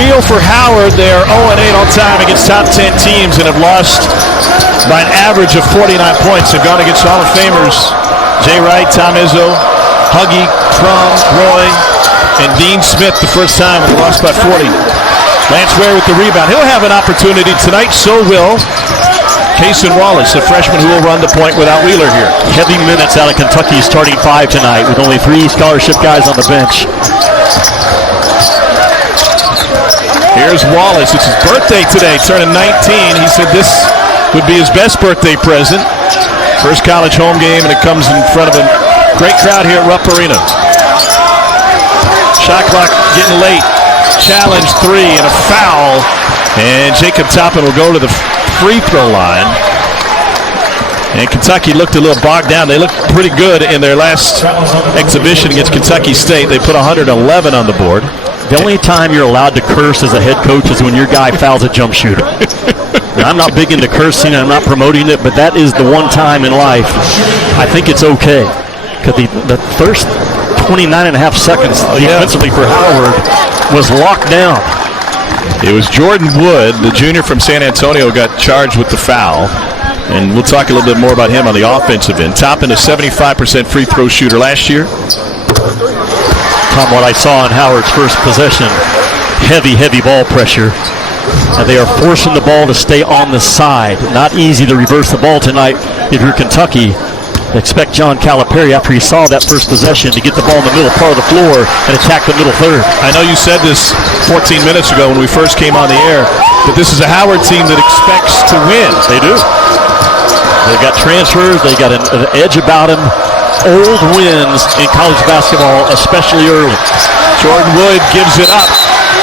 wheel for Howard. They're 0-8 all time against top 10 teams and have lost by an average of 49 points. They've gone against Hall of Famers Jay Wright, Tom Izzo, Huggy, Crum, Roy, and Dean Smith the first time, and they lost by 40. Lance Ware with the rebound. He'll have an opportunity tonight, so will Cason Wallace, the freshman who will run the point without Wheeler here. Heavy minutes out of Kentucky's starting five tonight with only 3 scholarship guys on the bench. Here's Wallace. It's his birthday today, turning 19. He said this would be his best birthday present. First college home game, and it comes in front of a great crowd here at Rupp Arena. Shot clock getting late. Challenge 3 and a foul. And Jacob Toppin will go to the free throw line. And Kentucky looked a little bogged down. They looked pretty good in their last exhibition against Kentucky State. They put 111 on the board. The only time you're allowed to curse as a head coach is when your guy fouls a jump shooter. Now, I'm not big into cursing, I'm not promoting it, but that is the one time in life I think it's okay. Because the first 29 and a half seconds defensively for Howard was locked down. It was Jordan Wood, the junior from San Antonio, got charged with the foul. And we'll talk a little bit more about him on the offensive end. Toppin, a 75% free throw shooter last year. Tom, what I saw in Howard's first possession, heavy ball pressure. And they are forcing the ball to stay on the side. Not easy to reverse the ball tonight if you're Kentucky. Expect John Calipari, after he saw that first possession, to get the ball in the middle part of the floor and attack the middle third. I know you said this 14 minutes ago when we first came on the air, but this is a Howard team that expects to win. They do. They've got transfers. They got an edge about them. Old wins in college basketball, especially early. Jordan Wood gives it up.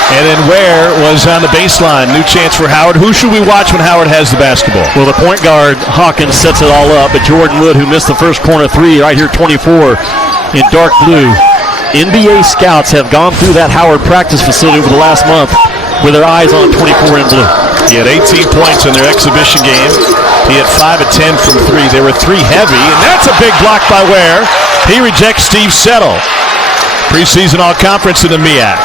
And then Ware was on the baseline. New chance for Howard. Who should we watch when Howard has the basketball? Well, the point guard, Hawkins, sets it all up. But Jordan Wood, who missed the first corner 3 right here, 24 in dark blue. NBA scouts have gone through that Howard practice facility over the last month with their eyes on 24 in blue. He had 18 points in their exhibition game. He had 5 of 10 from 3. They were 3 heavy, and that's a big block by Ware. He rejects Steve Settle. Preseason all-conference in the MEAC.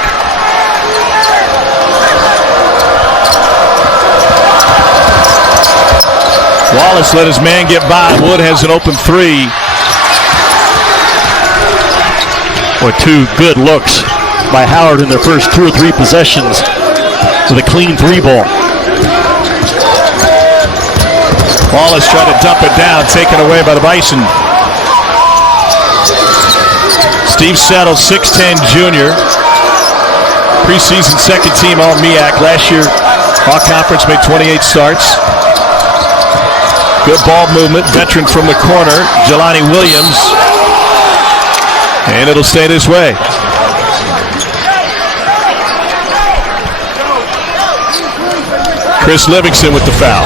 Wallace let his man get by. Wood has an open 3. Or 2 good looks by Howard in their first 2 or 3 possessions with a clean 3 ball. Wallace tried to dump it down, taken away by the Bison. Steve Settle, 6'10 junior. Preseason second team All-MEAC. Last year, all-conference, made 28 starts. Good ball movement, veteran from the corner, Jelani Williams. And it'll stay this way. Chris Livingston with the foul.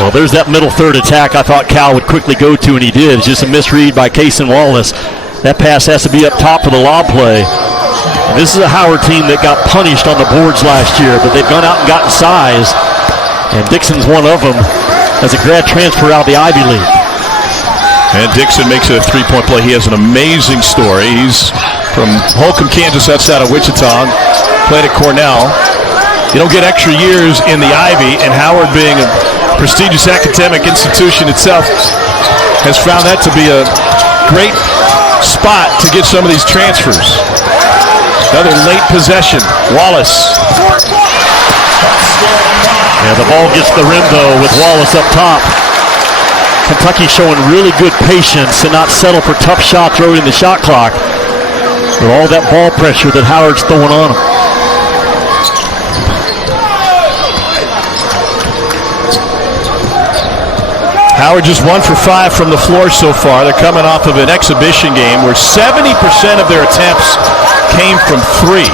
Well, there's that middle third attack I thought Cal would quickly go to, and he did. It's just a misread by Cason Wallace. That pass has to be up top for the lob play. And this is a Howard team that got punished on the boards last year, but they've gone out and gotten size. And Dixon's one of them as a grad transfer out of the Ivy League. And Dixon makes it a 3-point play. He has an amazing story. He's from Holcomb, Kansas, outside of Wichita. Played at Cornell. You don't get extra years in the Ivy, and Howard, being a prestigious academic institution itself, has found that to be a great spot to get some of these transfers. Another late possession. Wallace. Yeah, the ball gets the rim, though, with Wallace up top. Kentucky showing really good patience and not settle for tough shots early in the shot clock with all that ball pressure that Howard's throwing on them. Howard just 1 for 5 from the floor so far. They're coming off of an exhibition game where 70% of their attempts came from 3.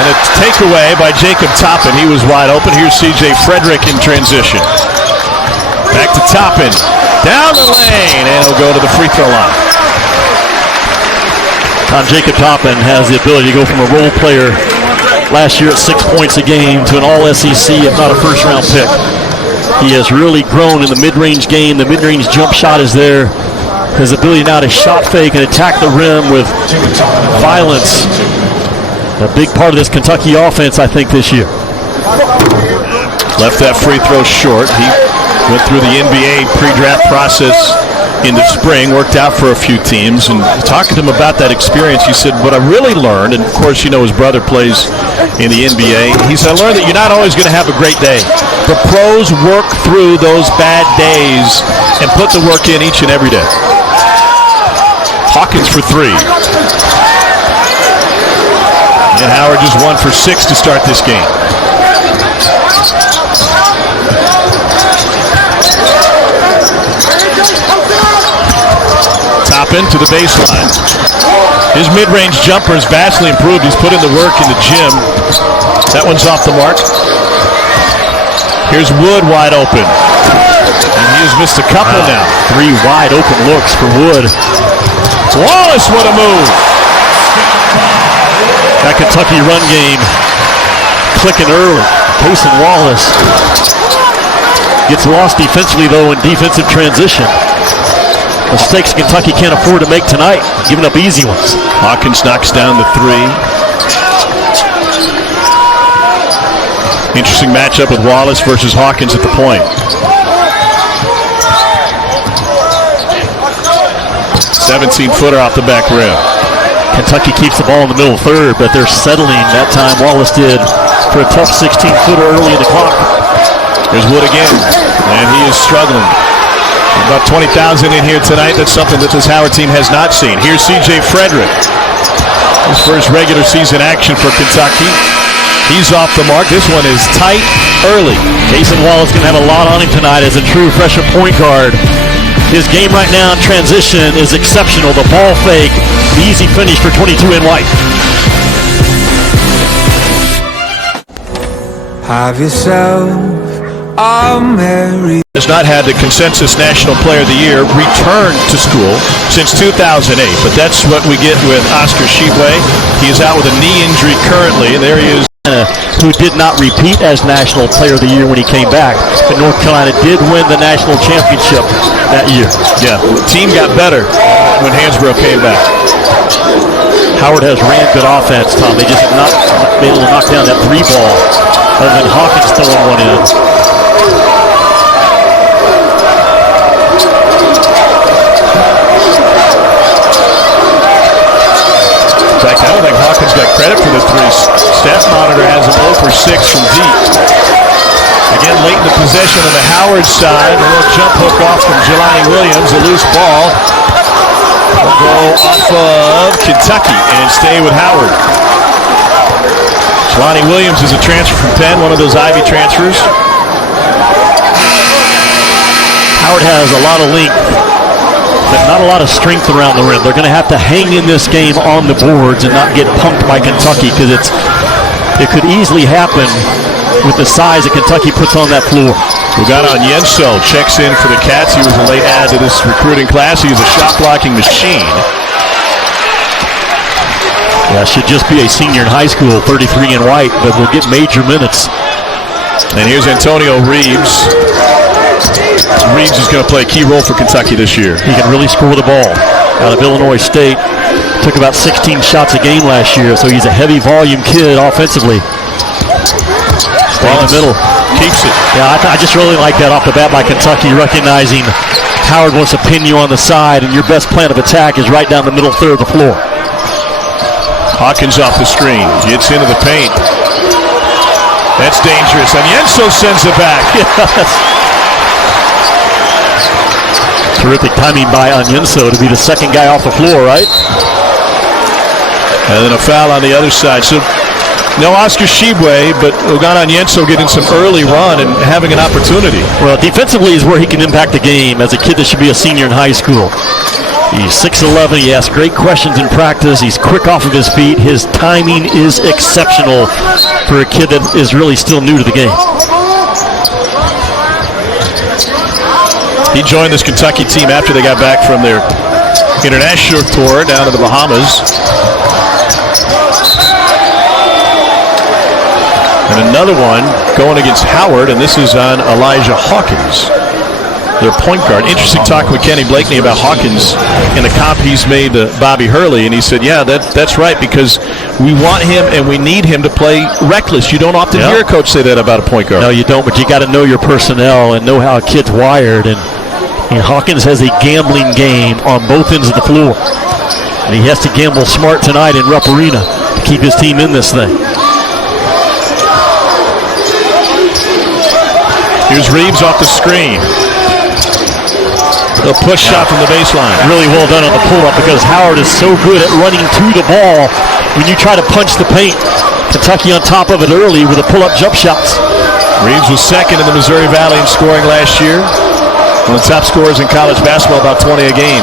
And a takeaway by Jacob Toppin. He was wide open. Here's C.J. Frederick in transition. Back to Toppin. Down the lane, and he'll go to the free throw line. Jacob Toppin has the ability to go from a role player last year at 6 points a game to an all-SEC, if not a first-round pick. He has really grown in the mid-range game. The mid-range jump shot is there. His ability now to shot fake and attack the rim with violence A big part of this Kentucky offense, I think, this year. Left that free throw short. He went through the NBA pre-draft process in the spring, worked out for a few teams, and talking to him about that experience, he said, what I really learned, and of course, you know, his brother plays in the NBA, he said, I learned that you're not always going to have a great day. The pros work through those bad days and put the work in each and every day. Hawkins for three. And Howard just 1 for 6 to start this game. Top into the baseline. His mid-range jumper is vastly improved. He's put in the work in the gym. That one's off the mark. Here's Wood wide open. And he has missed a couple now. 3 wide open looks for Wood. Wallace, what a move. That Kentucky run game clicking early. Cason Wallace gets lost defensively, though, in defensive transition. Mistakes Kentucky can't afford to make tonight, giving up easy ones. Hawkins knocks down the 3. Interesting matchup with Wallace versus Hawkins at the point. 17-footer off the back rim. Kentucky keeps the ball in the middle third, but they're settling that time. Wallace did for a tough 16-footer early in the clock. Here's Wood again, and he is struggling. About 20,000 in here tonight. That's something that this Howard team has not seen. Here's C.J. Frederick. His first regular season action for Kentucky. He's off the mark. This one is tight early. Cason Wallace going to have a lot on him tonight as a true freshman point guard. His game right now in transition is exceptional. The ball fake, the easy finish for 22 in white. Have yourself a merry. Has not had the consensus National Player of the Year return to school since 2008, but that's what we get with Oscar Tshiebwe. He is out with a knee injury currently. There he is. Who did not repeat as National Player of the Year when he came back, but North Carolina did win the national championship that year. Yeah, team got better when Hansbrough came back. Howard has ran good offense, Tom. They just have not been able to knock down that 3 ball, other than Hawkins throwing one in. In fact, I don't think Hawkins got credit for the 3. Stat monitor has him 0 for 6 from deep. Again, late in the possession on the Howard side. A little jump hook off from Jelani Williams. A loose ball. Will go off of Kentucky and stay with Howard. Jelani Williams is a transfer from Penn, one of those Ivy transfers. Howard has a lot of length, but not a lot of strength around the rim. They're going to have to hang in this game on the boards and not get punked by Kentucky, because it could easily happen with the size that Kentucky puts on that floor. Yenso checks in for the Cats. He was a late add to this recruiting class. He's a shot blocking machine. Yeah, should just be a senior in high school, 33 in white, but will get major minutes. And here's Antonio Reeves. Reeves is going to play a key role for Kentucky this year. He can really score the ball. Out of Illinois State, took about 16 shots a game last year, so he's a heavy volume kid offensively. Stay in the middle. Keeps it. Yeah, I just really like that off the bat by Kentucky, recognizing Howard wants to pin you on the side, and your best plan of attack is right down the middle third of the floor. Hawkins off the screen. Gets into the paint. That's dangerous. And Yenso sends it back. Terrific timing by Onyenso to be the second guy off the floor, right? And then a foul on the other side. So no Oscar Tshiebwe, but Onyenso getting some early run and having an opportunity. Well, defensively is where he can impact the game as a kid that should be a senior in high school. He's 6'11". He asks great questions in practice. He's quick off of his feet. His timing is exceptional for a kid that is really still new to the game. He joined this Kentucky team after they got back from their international tour down to the Bahamas. And another one going against Howard, and this is on Elijah Hawkins, their point guard. Interesting talk with Kenny Blakeney about Hawkins and the comp he's made to Bobby Hurley, and he said, yeah, that's right, because we want him and we need him to play reckless. You don't often hear a coach say that about a point guard. No, you don't, but you got to know your personnel and know how a kid's wired. And Hawkins has a gambling game on both ends of the floor. And he has to gamble smart tonight in Rupp Arena to keep his team in this thing. Here's Reeves off the screen. A push shot from the baseline. Really well done on the pull-up because Howard is so good at running to the ball. When you try to punch the paint, Kentucky on top of it early with the pull-up jump shots. Reeves was second in the Missouri Valley in scoring last year. One of the top scorers in college basketball, about 20 a game.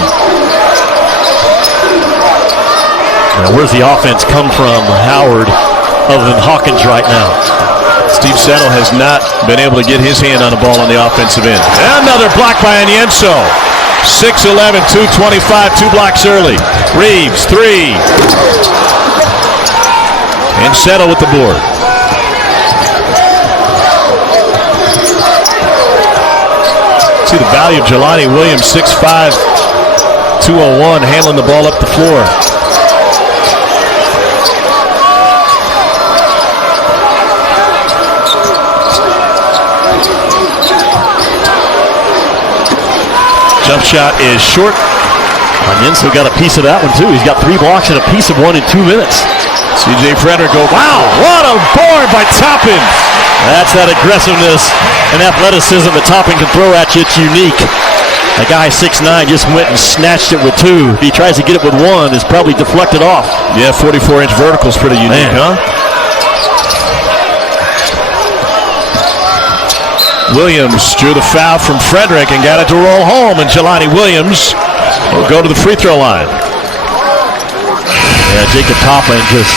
Now, where's the offense come from, Howard, other than Hawkins right now? Steve Settle has not been able to get his hand on the ball on the offensive end. Another block by Anienso. 6'11", 225, 2 blocks early. Reeves, 3. And Settle with the board. See the value of Jelani Williams, 6'5", 201, handling the ball up the floor. Jump shot is short. Anienso got a piece of that one, too. He's got 3 blocks and a piece of one in 2 minutes. C.J. Frederick goes, wow, what a board by Toppin. That's that aggressiveness and athleticism that Toppin can throw at you. It's unique. That guy, 6'9", just went and snatched it with 2. If he tries to get it with 1, it's probably deflected off. Yeah, 44-inch vertical is pretty unique, huh? Williams drew the foul from Frederick and got it to roll home, and Jelani Williams will go to the free throw line. Yeah, Jacob Toppin just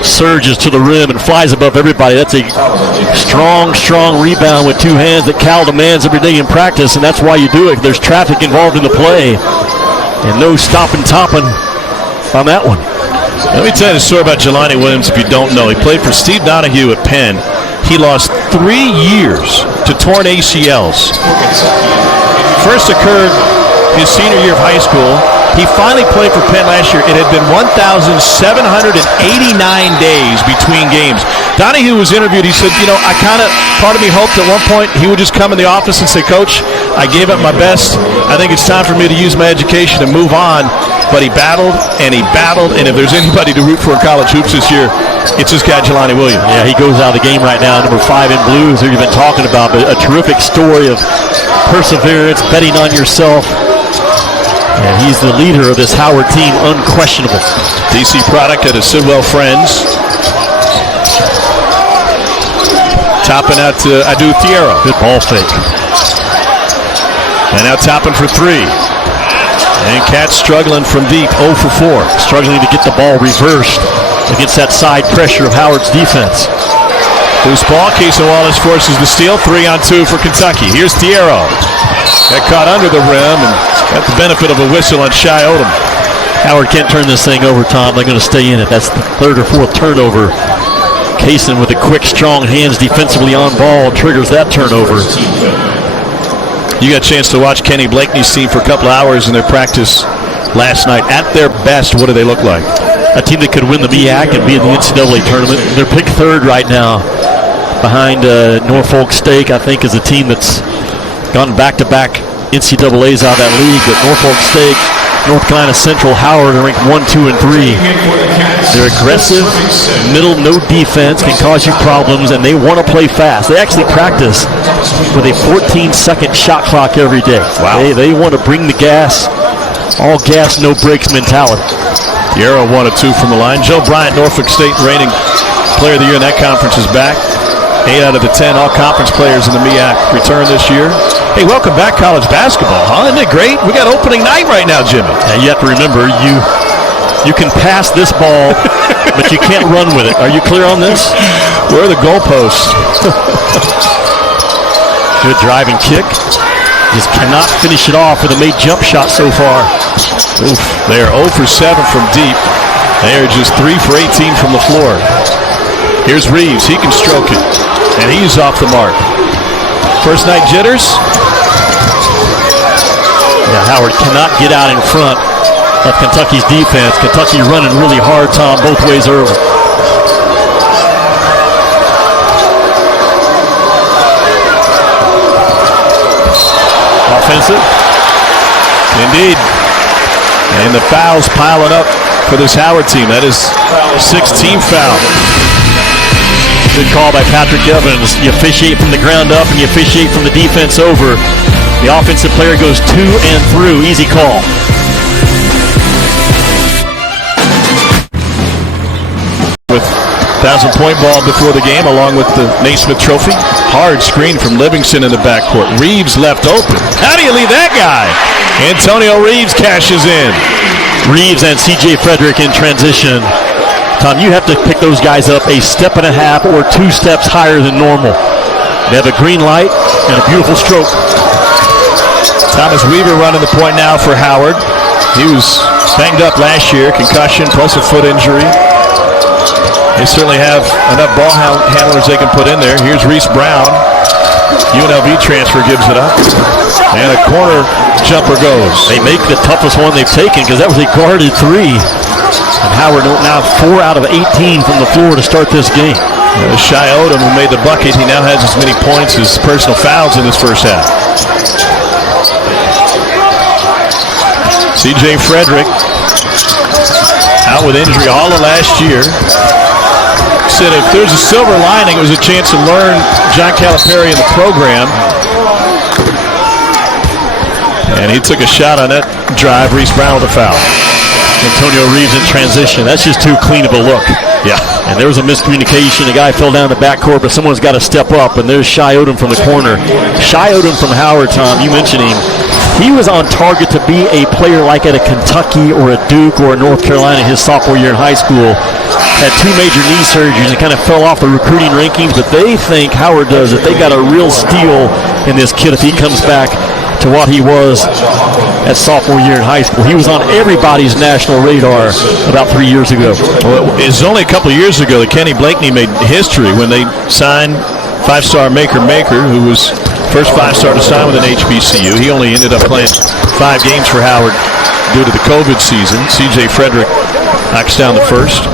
surges to the rim and flies above everybody. That's a strong, strong rebound with 2 hands that Cal demands every day in practice, and that's why you do it. There's traffic involved in the play, and no stopping Toppin on that one. Let me tell you the story about Jelani Williams if you don't know. He played for Steve Donahue at Penn. He lost 3 years to torn ACLs. First occurred his senior year of high school. He finally played for Penn last year. It had been 1,789 days between games. Donahue was interviewed. He said, part of me hoped at one point he would just come in the office and say, Coach, I gave up my best. I think it's time for me to use my education and move on. But he battled, and if there's anybody to root for in college hoops this year, it's this guy, Jelani Williams. Yeah, he goes out of the game right now, number 5 in blues, who you've been talking about, but a terrific story of perseverance, betting on yourself. And he's the leader of this Howard team, unquestionable. DC product at his Sidwell friends. Topping out to Adu Thiero. Good ball fake. And now Topping for 3. And Cat struggling from deep, 0 for 4. Struggling to get the ball reversed against that side pressure of Howard's defense. Loose ball, Casey Wallace forces the steal, 3-on-2 for Kentucky. Here's Thiero. Got caught under the rim and got the benefit of a whistle on Shai Odom. Howard can't turn this thing over, Tom. They're going to stay in it. That's the 3rd or 4th turnover. Kaysen with the quick, strong hands defensively on ball triggers that turnover. You got a chance to watch Kenny Blakeney's team for a couple hours in their practice last night. At their best, what do they look like? A team that could win the MEAC and be in the NCAA tournament. They're picked 3rd right now behind Norfolk State, I think, is a team that's gone back-to-back NCAAs out of that league. But Norfolk State, North Carolina Central, Howard are ranked 1, 2, and 3. They're aggressive, middle, no defense, can cause you problems, and they want to play fast. They actually practice with a 14-second shot clock every day. Wow. They want to bring the gas, all gas, no brakes mentality. Thiero 1 of 2 from the line. Joe Bryant, Norfolk State reigning player of the year in that conference, is back. 8 out of the 10 all-conference players in the MEAC return this year. Hey, welcome back, college basketball, huh? Isn't it great? We got opening night right now, Jimmy. And you have to remember, you can pass this ball, but you can't run with it. Are you clear on this? Where are the goalposts? Good driving kick. Just cannot finish it off with a made jump shot so far. Oof. They are 0 for 7 from deep. They are just 3 for 18 from the floor. Here's Reeves. He can stroke it. And he's off the mark. First night jitters. Yeah, Howard cannot get out in front of Kentucky's defense. Kentucky running really hard, Tom, both ways early. Offensive. Indeed. And the fouls piling up for this Howard team. That is 16 foul. Good call by Patrick Evans. You officiate from the ground up and you officiate from the defense over. The offensive player goes to and through. Easy call. With 1,000-point ball before the game, along with the Naismith Trophy. Hard screen from Livingston in the backcourt. Reeves left open. How do you leave that guy? Antonio Reeves cashes in. Reeves and C.J. Frederick in transition. Tom, you have to pick those guys up a step and a half or 2 steps higher than normal. They have a green light and a beautiful stroke. Thomas Weaver running the point now for Howard. He was banged up last year, concussion plus a foot injury. They certainly have enough ball handlers they can put in there. Here's Reese Brown. UNLV transfer gives it up. And a corner jumper goes. They make the toughest one they've taken because that was a guarded 3. And Howard now 4 out of 18 from the floor to start this game. Shai Odom, who made the bucket, he now has as many points as personal fouls in this first half. C.J. Frederick out with injury all of last year. Said if there's a silver lining, it was a chance to learn John Calipari in the program. And he took a shot on that drive. Reese Brown with a foul. Antonio Reeves in transition. That's just too clean of a look. Yeah. And there was a miscommunication. The guy fell down the backcourt, but someone's got to step up. And there's Shai Odom from the corner. Shai Odom from Howard, Tom, you mentioned him. He was on target to be a player like at a Kentucky or a Duke or a North Carolina his sophomore year in high school. Had 2 major knee surgeries and kind of fell off the recruiting rankings, but they think Howard does that they got a real steal in this kid if he comes back to what he was at sophomore year in high school. He was on everybody's national radar about 3 years ago. Well, it was only a couple of years ago that Kenny Blakeney made history when they signed 5-star Maker, who was first 5-star to sign with an HBCU. He only ended up playing 5 games for Howard due to the COVID season. C.J. Frederick knocks down the first.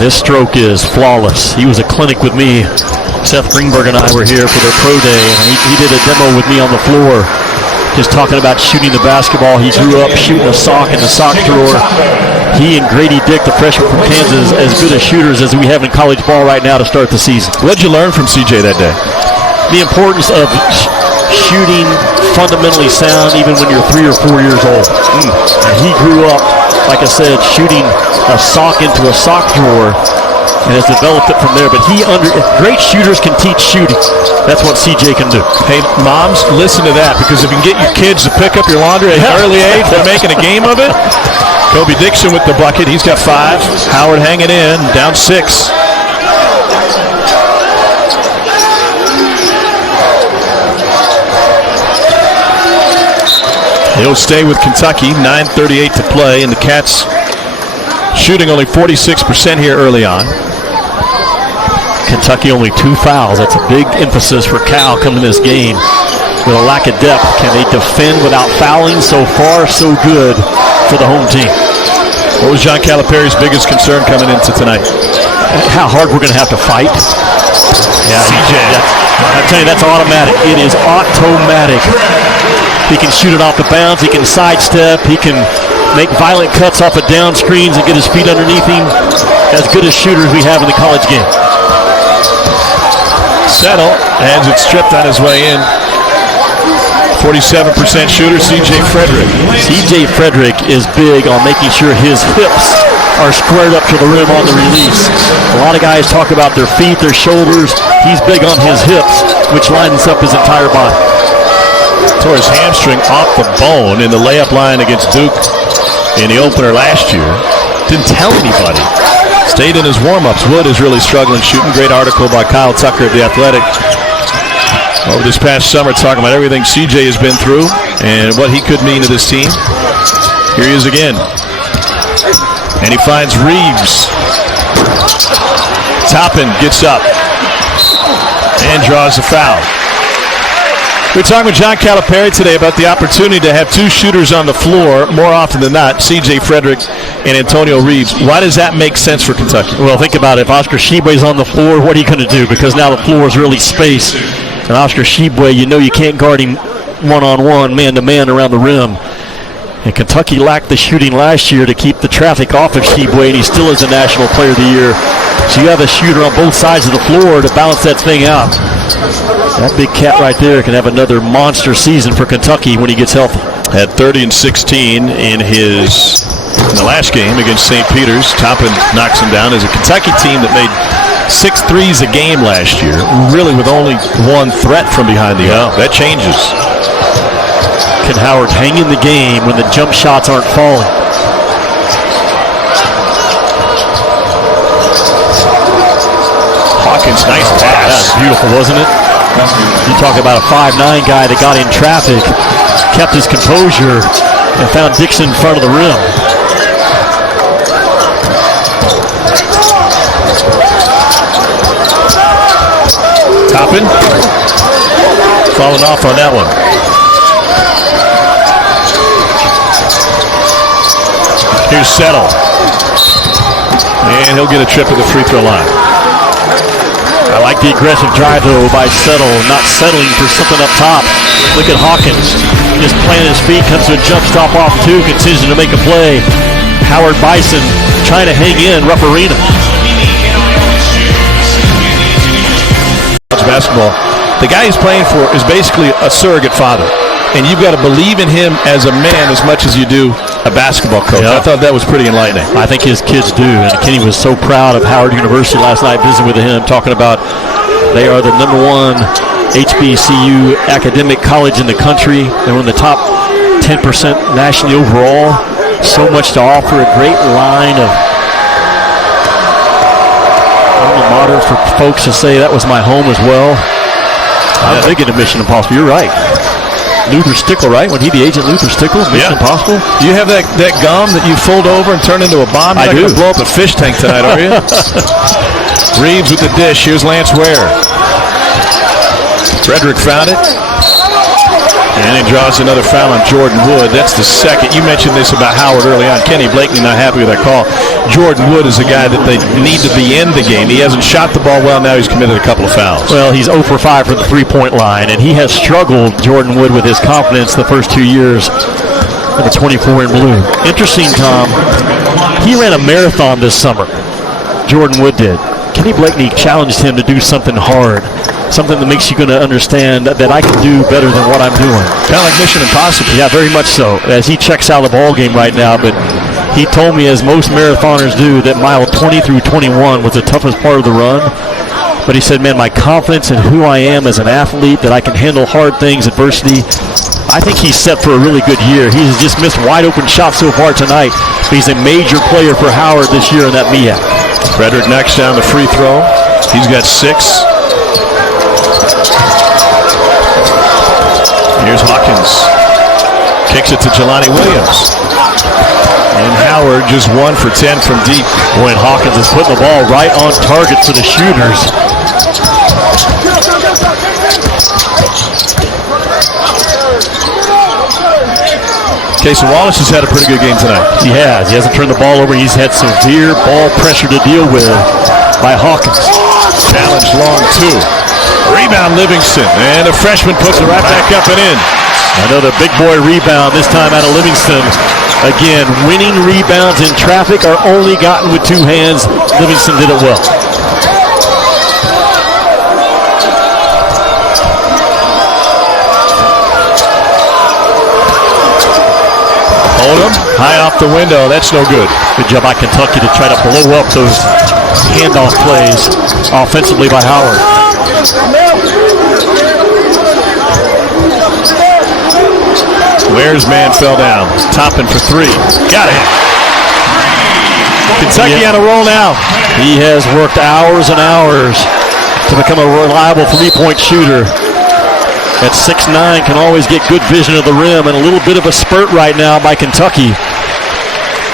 This stroke is flawless. He was a clinic with me. Seth Greenberg and I were here for their pro day, and he did a demo with me on the floor, just talking about shooting the basketball. He grew up shooting a sock in the sock drawer. He and Grady Dick, the freshman from Kansas, as good as shooters as we have in college ball right now to start the season. What did you learn from CJ that day? The importance of shooting fundamentally sound even when you're 3 or 4 years old. And he grew up, like I said, shooting a sock into a sock drawer and has developed it from there. But great shooters can teach shooting. That's what CJ can do. Hey, moms, listen to that, because if you can get your kids to pick up your laundry at an early age, they're making a game of it. Kobe Dixon with the bucket. He's got 5. Howard hanging in, down 6. He'll stay with Kentucky, 9:38 to play, and the Cats shooting only 46% here early on. Kentucky only 2 fouls. That's a big emphasis for Cal coming this game. With a lack of depth, can they defend without fouling? So far, so good for the home team. What was John Calipari's biggest concern coming into tonight? How hard we're going to have to fight. Yeah, CJ. I tell you, that's automatic. It is automatic. He can shoot it off the bounce. He can sidestep. He can make violent cuts off of down screens and get his feet underneath him. As good as shooters we have in the college game. Settle has it stripped on his way in. 47% shooter, C.J. Frederick. C.J. Frederick is big on making sure his hips are squared up to the rim on the release. A lot of guys talk about their feet, their shoulders. He's big on his hips, which lines up his entire body. Tore his hamstring off the bone in the layup line against Duke in the opener last year. Didn't tell anybody. Stayed in his warm-ups. Wood is really struggling shooting. Great article by Kyle Tucker of The Athletic over this past summer, talking about everything CJ has been through and what he could mean to this team. Here he is again. And he finds Reeves. Toppin gets up and draws a foul. We're talking with John Calipari today about the opportunity to have two shooters on the floor more often than not, C.J. Frederick and Antonio Reeves. Why does that make sense for Kentucky? Well, think about it. If Oscar Tshiebwe's on the floor, what are you going to do? Because now the floor is really spaced. And Oscar Tshiebwe, you know you can't guard him one-on-one, man-to-man around the rim. And Kentucky lacked the shooting last year to keep the traffic off of Tshiebwe, and he still is a National Player of the Year. So you have a shooter on both sides of the floor to balance that thing out. That big cat right there can have another monster season for Kentucky when he gets healthy. Had 30 and 16 in the last game against St. Peter's. Toppin knocks him down. As a Kentucky team that made 6 threes a game last year, really with only one threat from behind the arc. That changes. Can Howard hang in the game when the jump shots aren't falling? Hawkins, nice pass. That was beautiful, wasn't it? You talk about a 5'9" guy that got in traffic, kept his composure, and found Dixon in front of the rim. Toppin falling off on that one. Here's Settle. And he'll get a trip to the free throw line. I like the aggressive drive, though, by Settle, not settling for something up top. Look at Hawkins. Just planting his feet, comes to a jump stop off two, continues to make a play. Howard Bison trying to hang in, rough arena. Basketball. The guy he's playing for is basically a surrogate father. And you've got to believe in him as a man as much as you do a basketball coach. Yeah. I thought that was pretty enlightening. I think his kids do. And Kenny was so proud of Howard University last night, visiting with him, talking about they are the #1 HBCU academic college in the country. They're one of the top 10% nationally overall. So much to offer, a great line of alma mater for folks to say that was my home as well. I'm big into Mission Impossible. You're right. Luther Stickle, right? When he the agent Luther Stickle, Mission Impossible. Do you have that gum that you fold over and turn into a bomb? You're I do. Not going to blow up a fish tank tonight, are you? Reeves with the dish. Here's Lance Ware. Frederick found it. And he draws another foul on Jordan Wood. That's the second. You mentioned this about Howard early on. Kenny Blakeney not happy with that call. Jordan Wood is a guy that they need to be in the game. He hasn't shot the ball well. Now he's committed a couple of fouls. Well, he's 0 for 5 from the three-point line, and he has struggled, Jordan Wood, with his confidence the first 2 years in the 24 in blue. Interesting, Tom. He ran a marathon this summer. Jordan Wood did. Kenny Blakeney challenged him to do something hard. Something that makes you going to understand that I can do better than what I'm doing. Kind of like Mission Impossible. Yeah, very much so. As he checks out of the ball game right now, but he told me, as most marathoners do, that mile 20 through 21 was the toughest part of the run. But he said, man, my confidence in who I am as an athlete, that I can handle hard things, adversity, I think he's set for a really good year. He's just missed wide open shots so far tonight, but he's a major player for Howard this year in that MEAC. Frederick knocks down the free throw. He's got 6. Here's Hawkins. Kicks it to Jelani Williams. And Howard just 1 for 10 from deep. Boy, and Hawkins is putting the ball right on target for the shooters. Casey Wallace has had a pretty good game tonight. He has. He hasn't turned the ball over. He's had severe ball pressure to deal with by Hawkins. Challenge long 2. Rebound Livingston. And the freshman puts it right back up and in. Another big boy rebound, this time out of Livingston. Again, winning rebounds in traffic are only gotten with 2 hands. Livingston did it well. Oldham, high off the window. That's no good. Good job by Kentucky to try to blow up those handoff plays offensively by Howard. Ware's man fell down. Toppin for 3. Got it. Kentucky on a roll now. He has worked hours and hours to become a reliable three-point shooter. At 6'9", can always get good vision of the rim, and a little bit of a spurt right now by Kentucky.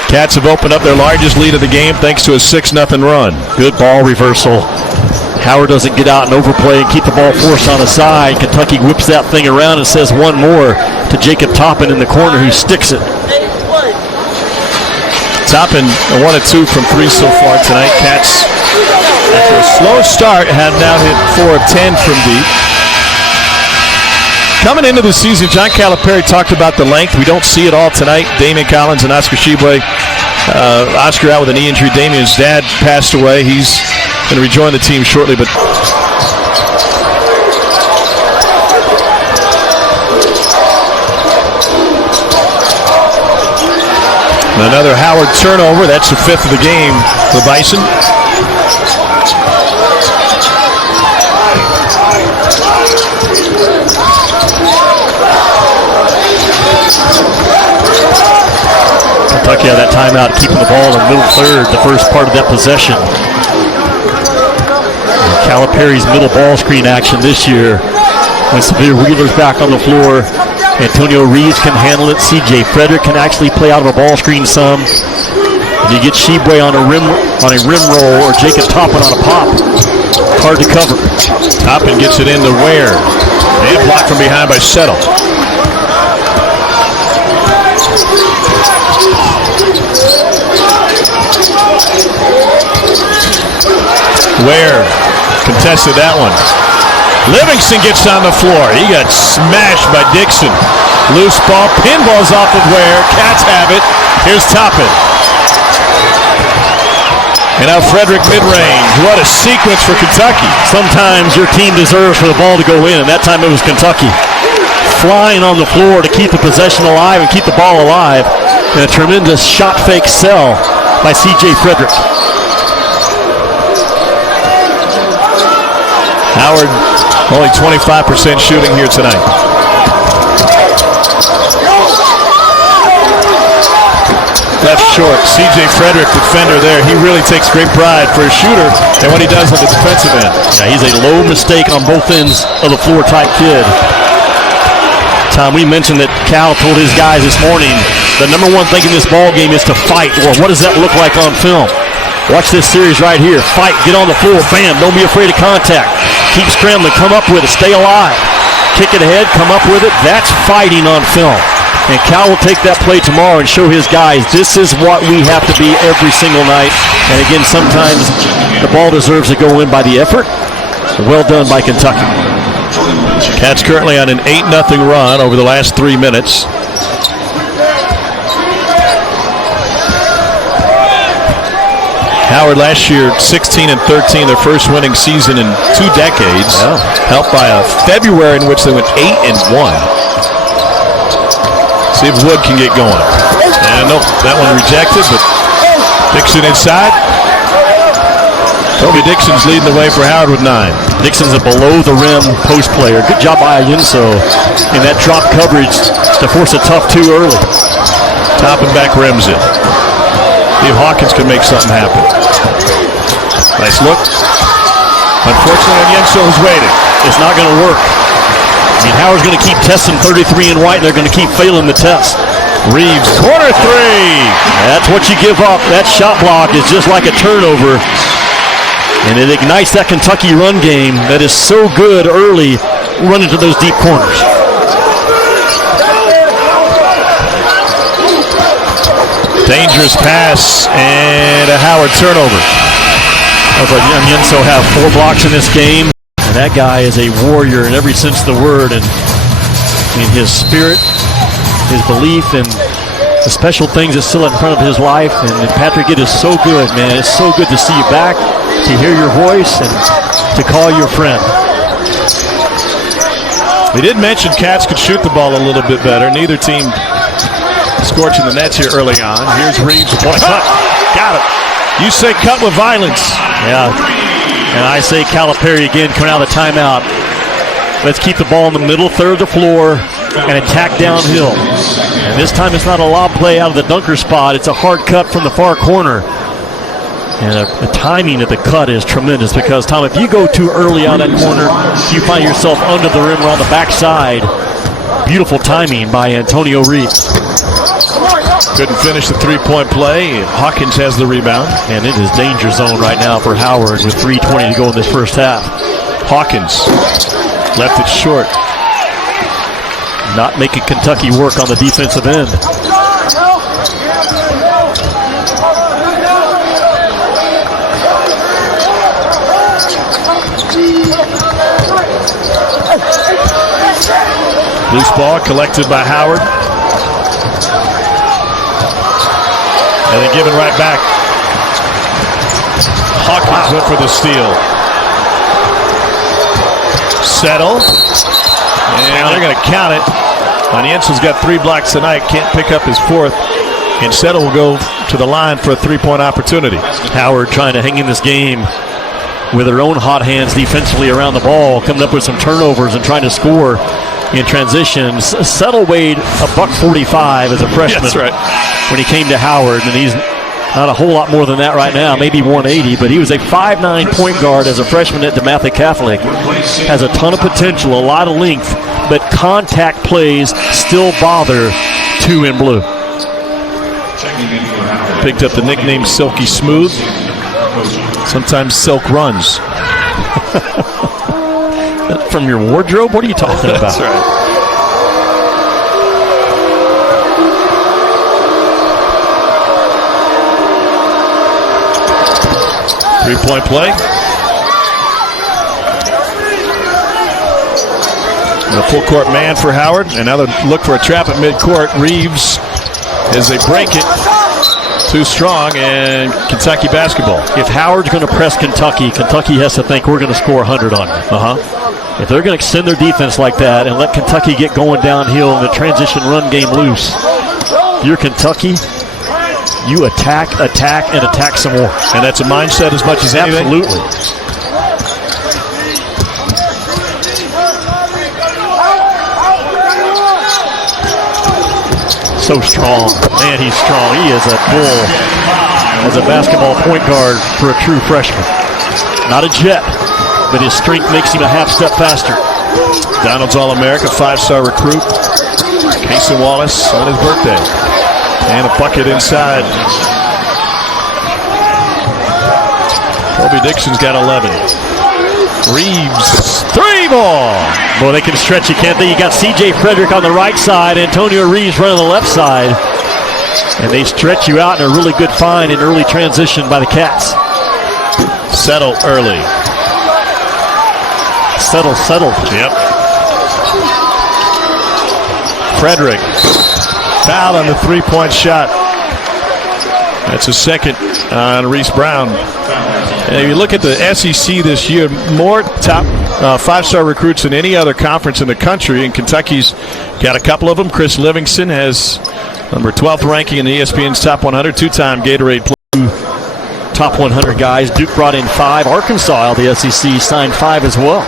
Cats have opened up their largest lead of the game thanks to a 6-0 run. Good ball reversal. Howard doesn't get out and overplay and keep the ball forced on his side. Kentucky whips that thing around and says one more to Jacob Toppin in the corner, who sticks it. Toppin, 1 of 2 from 3 so far tonight. Cats, after a slow start, have now hit 4 of 10 from deep. Coming into the season, John Calipari talked about the length. We don't see it all tonight. Damian Collins and Oscar Shibwe. Oscar out with a knee injury. Damian's dad passed away. He's going to rejoin the team shortly, but another Howard turnover. That's the 5th of the game for Bison. Kentucky had that timeout, keeping the ball in the middle third, the first part of that possession. Calipari's middle ball screen action this year. When Severe Wheeler's back on the floor, Antonio Reeves can handle it. C.J. Frederick can actually play out of a ball screen some. And you get Shibwe on a rim roll, or Jacob Toppin on a pop. Hard to cover. Toppin gets it into Ware. And blocked from behind by Settle. Ware contested that one. Livingston gets on the floor. He got smashed by Dixon. Loose ball. Pinballs off of Ware. Cats have it. Here's Toppin. And now Frederick mid-range. What a sequence for Kentucky. Sometimes your team deserves for the ball to go in, and that time it was Kentucky. Flying on the floor to keep the possession alive and keep the ball alive. And a tremendous shot fake sell by C.J. Frederick. Howard only 25% shooting here tonight. Left short. C.J. Frederick, defender there. He really takes great pride for a shooter and what he does on the defensive end. Yeah, he's a low mistake on both ends of the floor type kid. Tom, we mentioned that Cal told his guys this morning the number one thing in this ball game is to fight. Well, what does that look like on film? Watch this series right here. Fight, get on the floor, bam, don't be afraid of contact. Keep scrambling, come up with it, stay alive. Kick it ahead, come up with it. That's fighting on film. And Cal will take that play tomorrow and show his guys this is what we have to be every single night. And again, sometimes the ball deserves to go in by the effort. Well done by Kentucky. Cats currently on an 8-0 run over the last 3 minutes. Howard last year 16-13, their first winning season in 2 decades. Yeah. Helped by a February in which they went 8-1. See if Wood can get going. And nope, that one rejected, but Dixon inside. Toby Dixon's leading the way for Howard with 9. Dixon's a below-the-rim post player. Good job by Ayunso in that drop coverage to force a tough 2 early. Top and back rims it. See if Hawkins can make something happen. Nice look. Unfortunately, Ayunso is waiting. It's not going to work. I mean, Howard's going to keep testing 33 and white, and they're going to keep failing the test. Reeves, corner 3. That's what you give up. That shot block is just like a turnover. And it ignites that Kentucky run game that is so good early, running to those deep corners. Dangerous pass and a Howard turnover. But Ayunso have 4 blocks in this game. And that guy is a warrior in every sense of the word. And his spirit, his belief, and the special things that still in front of his life. And Patrick, it is so good, man. It's so good to see you back, to hear your voice, and to call you a friend. We did mention Cats could shoot the ball a little bit better. Neither team scorching the nets here early on. Here's Reeves. Cut. Got it. You say cut with violence. Yeah. And I say Calipari again coming out of the timeout. Let's keep the ball in the middle third of the floor and attack downhill. And this time it's not a lob play out of the dunker spot. It's a hard cut from the far corner. And the timing of the cut is tremendous because, Tom, if you go too early on that corner, you find yourself under the rim or on the backside. Beautiful timing by Antonio Reeves. Couldn't finish the three-point play. Hawkins has the rebound. And it is danger zone right now for Howard with 3:20 to go in this first half. Hawkins left it short. Not making Kentucky work on the defensive end. Loose ball collected by Howard. And then given right back. Hawkins went for the steal. Settle. And they're going to count it. Onienso's got 3 blocks tonight. Can't pick up his 4th. And Settle will go to the line for a 3-point opportunity. Howard trying to hang in this game with their own hot hands defensively around the ball, coming up with some turnovers and trying to score in transitions. Settle weighed $145 as a freshman. That's right. When he came to Howard, and he's not a whole lot more than that right now, maybe 180, but he was a 5'9" point guard as a freshman at DeMatha Catholic. Has a ton of potential, a lot of length, but contact plays still bother 2 in blue. Picked up the nickname Silky Smooth. Sometimes Silk runs. From your wardrobe? What are you talking about? That's right. Three-point play. And a full-court man for Howard. Another look for a trap at midcourt. Reeves, as they break it, too strong, and Kentucky basketball. If Howard's going to press Kentucky, Kentucky has to think we're going to score 100 on you. If they're going to extend their defense like that and let Kentucky get going downhill and the transition run game loose, if you're Kentucky, you attack, and attack some more. And that's a mindset as much as anything? Absolutely. So strong. Man, he's strong. He is a bull as a basketball point guard for a true freshman. Not a jet, but his strength makes him a half step faster. Donald's All-America, 5-star recruit. Casey Wallace on his birthday. And a bucket inside. Kobe Dixon's got 11. Reeves, 3 ball. Boy, they can stretch you, can't they? You got C.J. Frederick on the right side, Antonio Reeves running the left side. And they stretch you out in a really good find in early transition by the Cats. Settle early. Settled. Yep. Frederick fouled on the 3-point shot. That's a second on Reese Brown. And if you look at the SEC this year, more top 5-star recruits than any other conference in the country, and Kentucky's got a couple of them. Chris Livingston has number 12th ranking in the ESPN's Top 100, 2-time Gatorade Player. Top 100 guys. Duke brought in 5. Arkansas, the SEC, signed 5 as well.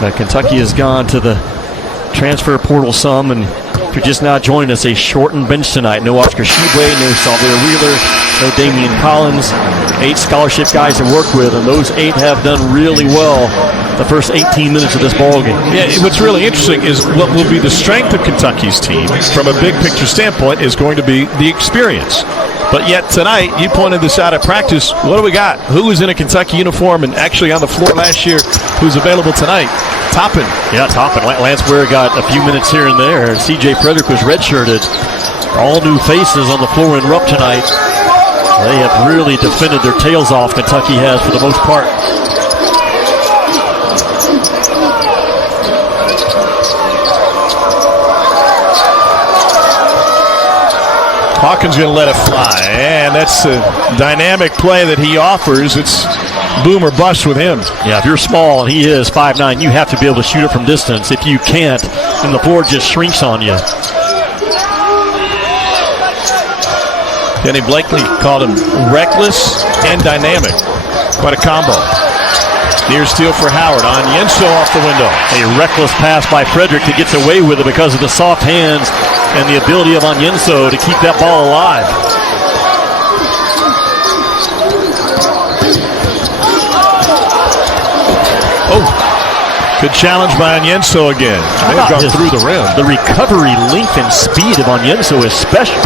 But Kentucky has gone to the transfer portal some, and if you're just now joining us, a shortened bench tonight. No Oscar Sheboy, no Salvador Wheeler, no Damian Collins. 8 scholarship guys to work with, and those 8 have done really well the first 18 minutes of this ballgame. Yeah, what's really interesting is what will be the strength of Kentucky's team from a big picture standpoint is going to be the experience. But yet tonight, you pointed this out at practice. What do we got? Who was in a Kentucky uniform and actually on the floor last year who's available tonight? Toppin. Yeah, Toppin. Lance Ware got a few minutes here and there. C.J. Frederick was redshirted. All new faces on the floor in Rupp tonight. They have really defended their tails off, Kentucky has, for the most part. Hawkins going to let it fly, and that's a dynamic play that he offers. It's boom or bust with him. Yeah, if you're small, and he is 5'9", you have to be able to shoot it from distance. If you can't, then the floor just shrinks on you. Denny Blakely called him reckless and dynamic. Quite a combo. Near steal for Howard. Onienso off the window. A reckless pass by Frederick that gets away with it because of the soft hands and the ability of Onienso to keep that ball alive. Oh, Good challenge by Onyenso again. How about gone through the rim. The recovery, length, and speed of Onyenso is special.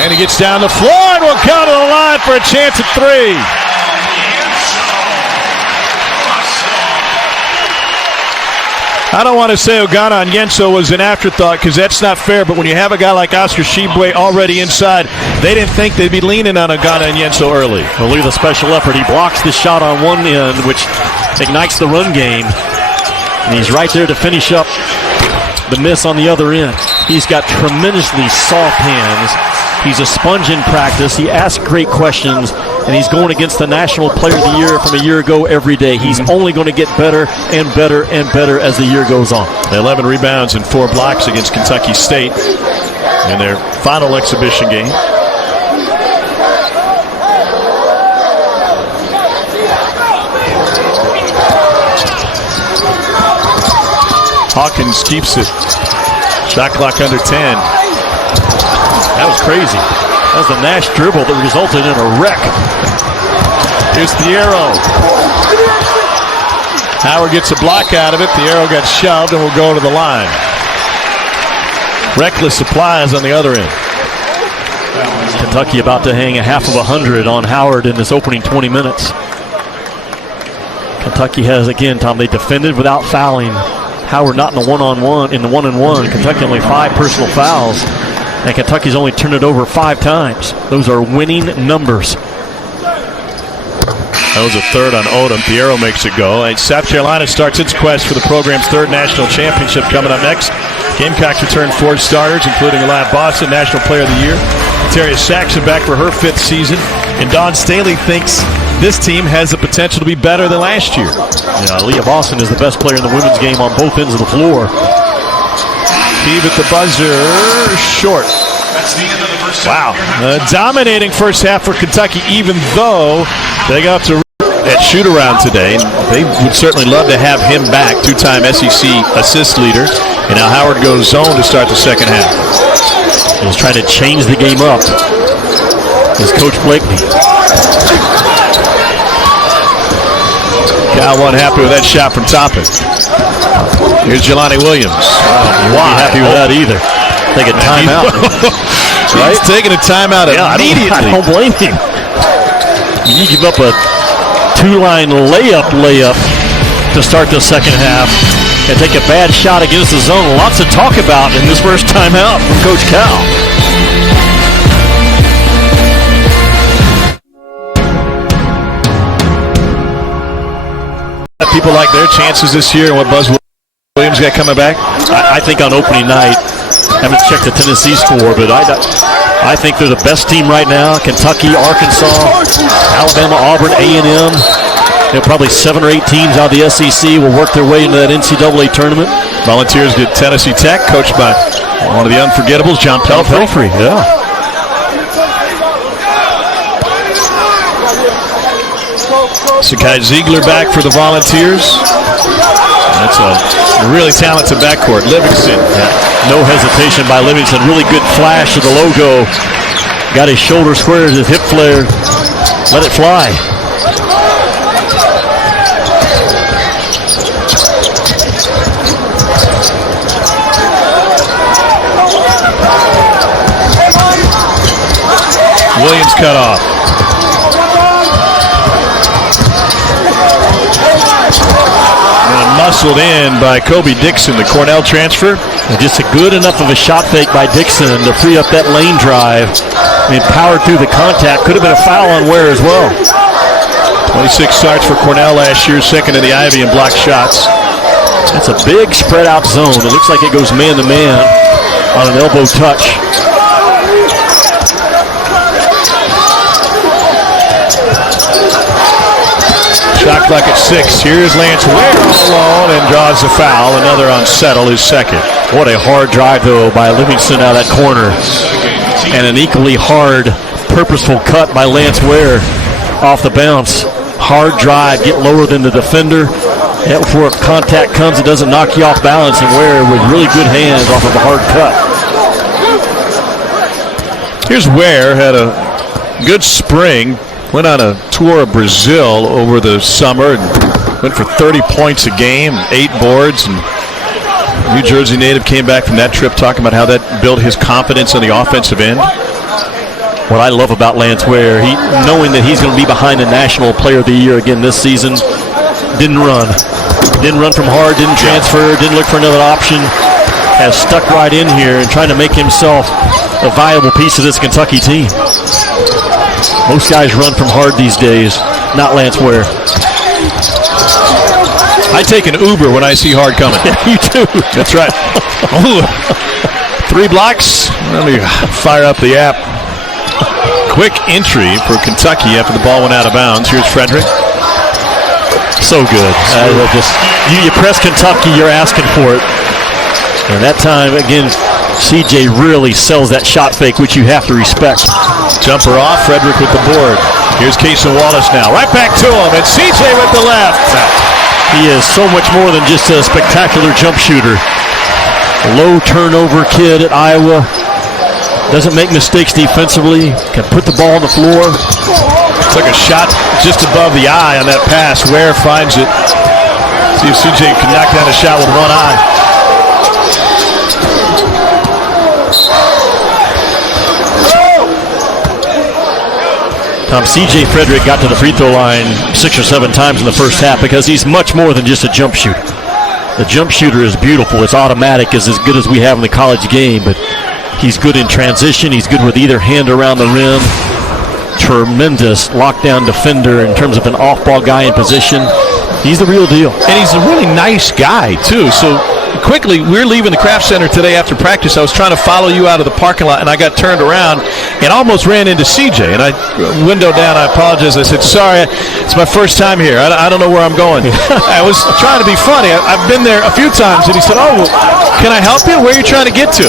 And he gets down the floor and will go to the line for a chance at three. I don't want to say Ogana Onyenso was an afterthought because that's not fair, but when you have a guy like Oscar Tshiebwe already inside, they didn't think they'd be leaning on Ogana Onyenso early. Well, look at the special effort. He blocks the shot on one end, which ignites the run game, and he's right there to finish up the miss on the other end. He's got tremendously soft hands. He's a sponge in practice. He asks great questions, and he's going against the National Player of the Year from a year ago every day. He's only going to get better and better and better as the year goes on. 11 rebounds and 4 blocks against Kentucky State in their final exhibition game. Hawkins keeps it. Shot clock under 10. That was crazy. That was a Nash dribble that resulted in a wreck. Here's Thiero. Howard gets a block out of it. Thiero got shoved and will go to the line. Reckless supplies on the other end. Kentucky about to hang a half of 100 on Howard in this opening 20 minutes. Kentucky has, again, Tom, they defended without fouling. Howard not in the one-on-one, in the one-and-one. Kentucky only 5 personal fouls. And Kentucky's only turned it over 5 times. Those are winning numbers. That was a third on Odom. Thiero makes it go. And South Carolina starts its quest for the program's 3rd national championship coming up next. Gamecocks return 4 starters, including Aliyah Boston, National Player of the Year. Terry Saxon back for her 5th season. And Dawn Staley thinks this team has the potential to be better than last year. Yeah, Aliyah Boston is the best player in the women's game on both ends of the floor. Heave at the buzzer, short. Wow. Dominating first half for Kentucky, even though they got to at shoot-around today. They would certainly love to have him back, 2-time SEC assist leader. And now Howard goes zone to start the second half. He was trying to change the game up. Is Coach Blakeney. Cal wasn't happy with that shot from Toppin. Here's Jelani Williams. Why happy with that either? Take a timeout. Right? He's taking a timeout immediately. I don't blame him. You give up a 2-line layup to start the second half and take a bad shot against the zone. Lots to talk about in this first timeout from Coach Cal. People like their chances this year and what Buzz Williams got coming back? I think on opening night, I haven't checked the Tennessee score, but I think they're the best team right now. Kentucky, Arkansas, Alabama, Auburn, A&M. Probably 7 or 8 teams out of the SEC will work their way into that NCAA tournament. Volunteers get Tennessee Tech, coached by one of the unforgettables, John Pelfrey. Yeah. Sakai Ziegler back for the Volunteers. That's a really talented backcourt. Livingston. No hesitation by Livingston. Really good flash of the logo. Got his shoulder squared, his hip flare. Let it fly. Williams cut off. Muscled in by Kobe Dixon, the Cornell transfer. And just a good enough of a shot fake by Dixon to free up that lane drive. And powered through the contact. Could have been a foul on Ware as well. 26 starts for Cornell last year, second in the Ivy in block shots. That's a big spread out zone. It looks like it goes man to man on an elbow touch. Shot clock at 6. Here's Lance Ware alone and draws the foul. Another on Settle, his second. What a hard drive, though, by Livingston out of that corner. And an equally hard, purposeful cut by Lance Ware off the bounce. Hard drive, get lower than the defender. And before contact comes, it doesn't knock you off balance. And Ware with really good hands off of a hard cut. Here's Ware, had a good spring. Went on a tour of Brazil over the summer and Went for 30 points a game, 8 boards, and New Jersey native came back from that trip talking about how that built his confidence on the offensive end. What I love about Lance Ware, knowing that he's going to be behind the National Player of the Year again this season, didn't run. Didn't run from hard, didn't transfer, didn't look for another option. Has stuck right in here and trying to make himself a viable piece of this Kentucky team. Most guys run from hard these days, not Lance Ware. I take an Uber when I see hard coming. You too. That's right. 3 blocks. Let me fire up the app. Quick entry for Kentucky after the ball went out of bounds. Here's Frederick. So good. You press Kentucky, you're asking for it. And that time, again, CJ really sells that shot fake, which you have to respect. Jumper off, Frederick with the board. Here's Casey Wallace now. Right back to him, and CJ with the left. He is so much more than just a spectacular jump shooter. A low turnover kid at Iowa. Doesn't make mistakes defensively. Can put the ball on the floor. Took a shot just above the eye on that pass. Ware finds it. See if CJ can knock down a shot with one eye. CJ Frederick got to the free throw line 6 or 7 times in the first half because he's much more than just a jump shooter. The jump shooter is beautiful. It's automatic. It's as good as we have in the college game, but he's good in transition. He's good with either hand around the rim. Tremendous lockdown defender in terms of an off-ball guy in position. He's the real deal. And he's a really nice guy, too. So quickly, we're leaving the Craft Center today after practice. I was trying to follow you out of the parking lot, and I got turned around and almost ran into CJ. And I windowed down. I apologize. I said, sorry, it's my first time here. I don't know where I'm going. I was trying to be funny. I've been there a few times. And he said, oh, well, can I help you? Where are you trying to get to?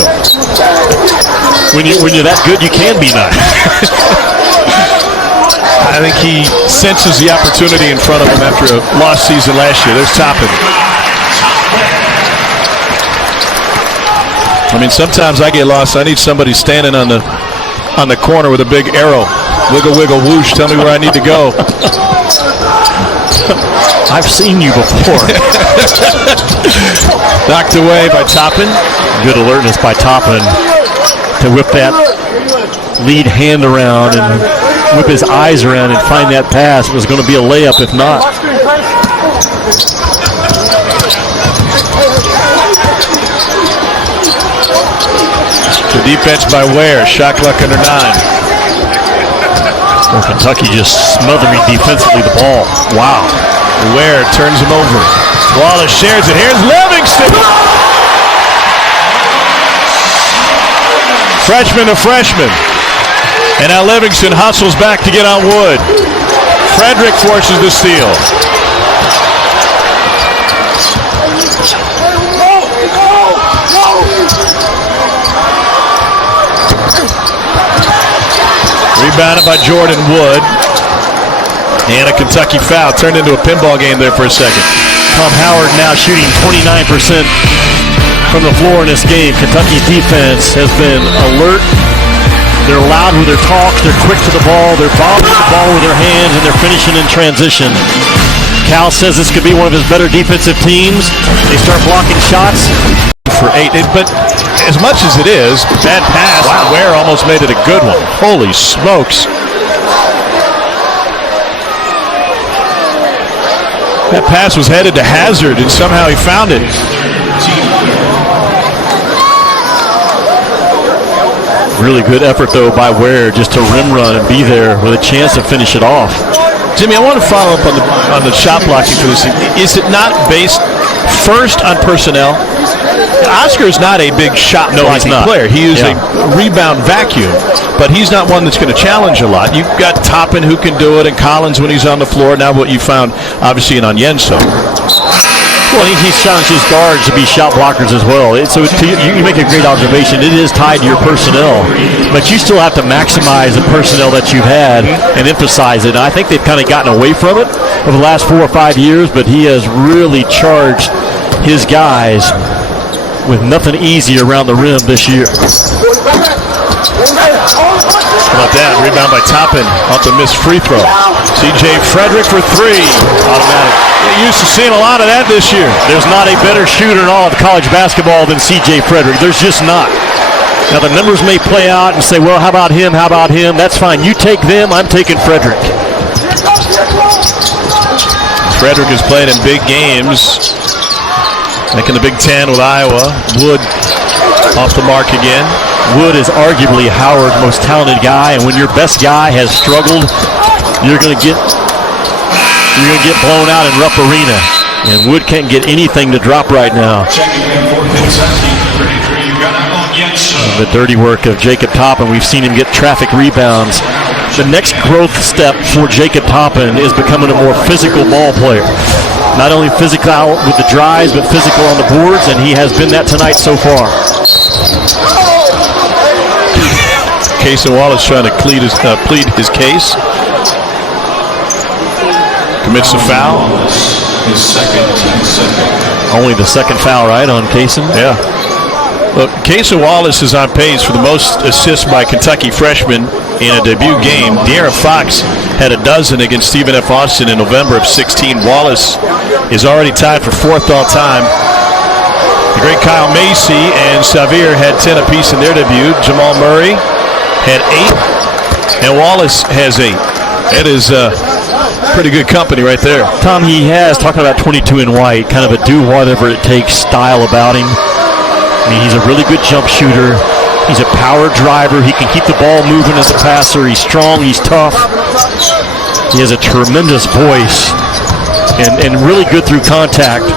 When you're that good, you can be nice. I think he senses the opportunity in front of him after a lost season last year. There's Toppin. I mean, sometimes I get lost. I need somebody standing on the corner with a big arrow. Wiggle, wiggle, whoosh. Tell me where I need to go. I've seen you before. Knocked away by Toppin. Good alertness by Toppin to whip that lead hand around and whip his eyes around and find that pass. It was going to be a layup if not. The defense by Ware. Shot clock under 9. Well, Kentucky just smothering defensively the ball. Wow. Ware turns him over. Wallace shares it. Here's Livingston. Freshman to freshman. And now Livingston hustles back to get on Wood. Frederick forces the steal. Rebounded by Jordan Wood. And a Kentucky foul. Turned into a pinball game there for a second. Tom Howard now shooting 29% from the floor in this game. Kentucky's defense has been alert. They're loud with their talk. They're quick to the ball. They're bobbing the ball with their hands, and they're finishing in transition. Cal says this could be one of his better defensive teams. They start blocking shots. For 8. But as much as it is, bad pass. Wow. Ware almost made it a good one. Holy smokes. That pass was headed to Hazard, and somehow he found it. Really good effort, though, by Ware just to rim run and be there with a chance to finish it off. Jimmy, I want to follow up on the shot blocking for this team. Is it not based first on personnel? Oscar is not a big shot blocking player. He is a rebound vacuum, but he's not one that's going to challenge a lot. You've got Toppin who can do it, and Collins when he's on the floor. Now what you found, obviously, in Onyenso. Well, he's challenged his guards to be shot blockers as well. You make a great observation. It is tied to your personnel, but you still have to maximize the personnel that you've had and emphasize it. And I think they've kind of gotten away from it over the last 4 or 5 years, but he has really charged his guys with nothing easy around the rim this year. How about that? Rebound by Toppin off the missed free throw. C.J. Frederick for three. Automatic. You're used to seeing a lot of that this year. There's not a better shooter in all of college basketball than C.J. Frederick. There's just not. Now, the numbers may play out and say, well, how about him? How about him? That's fine. You take them, I'm taking Frederick. Frederick has played in big games. Making the Big Ten with Iowa. Wood off the mark again. Wood is arguably Howard's most talented guy, and when your best guy has struggled, you're going to get blown out in Rupp Arena. And Wood can't get anything to drop right now. The dirty work of Jacob Toppin. We've seen him get traffic rebounds. The next growth step for Jacob Toppin is becoming a more physical ball player. Not only physical with the drives, but physical on the boards, and he has been that tonight so far. Cason Wallace trying to plead his case. Commits a foul. His second. Only the second foul, right, on Cason? Yeah. Look, Cason Wallace is on pace for the most assists by Kentucky freshman in a debut game. De'Aaron Fox had a dozen against Stephen F. Austin in November of 16. Wallace is already tied for fourth all-time. The great Kyle Macy and Xavier had 10 apiece in their debut. Jamal Murray had 8, and Wallace has 8. That is pretty good company right there. Tom, he has, talking about 22 in white, kind of a do-whatever-it-takes style about him. I mean, he's a really good jump shooter. He's a power driver. He can keep the ball moving as a passer. He's strong. He's tough. He has a tremendous voice and really good through contact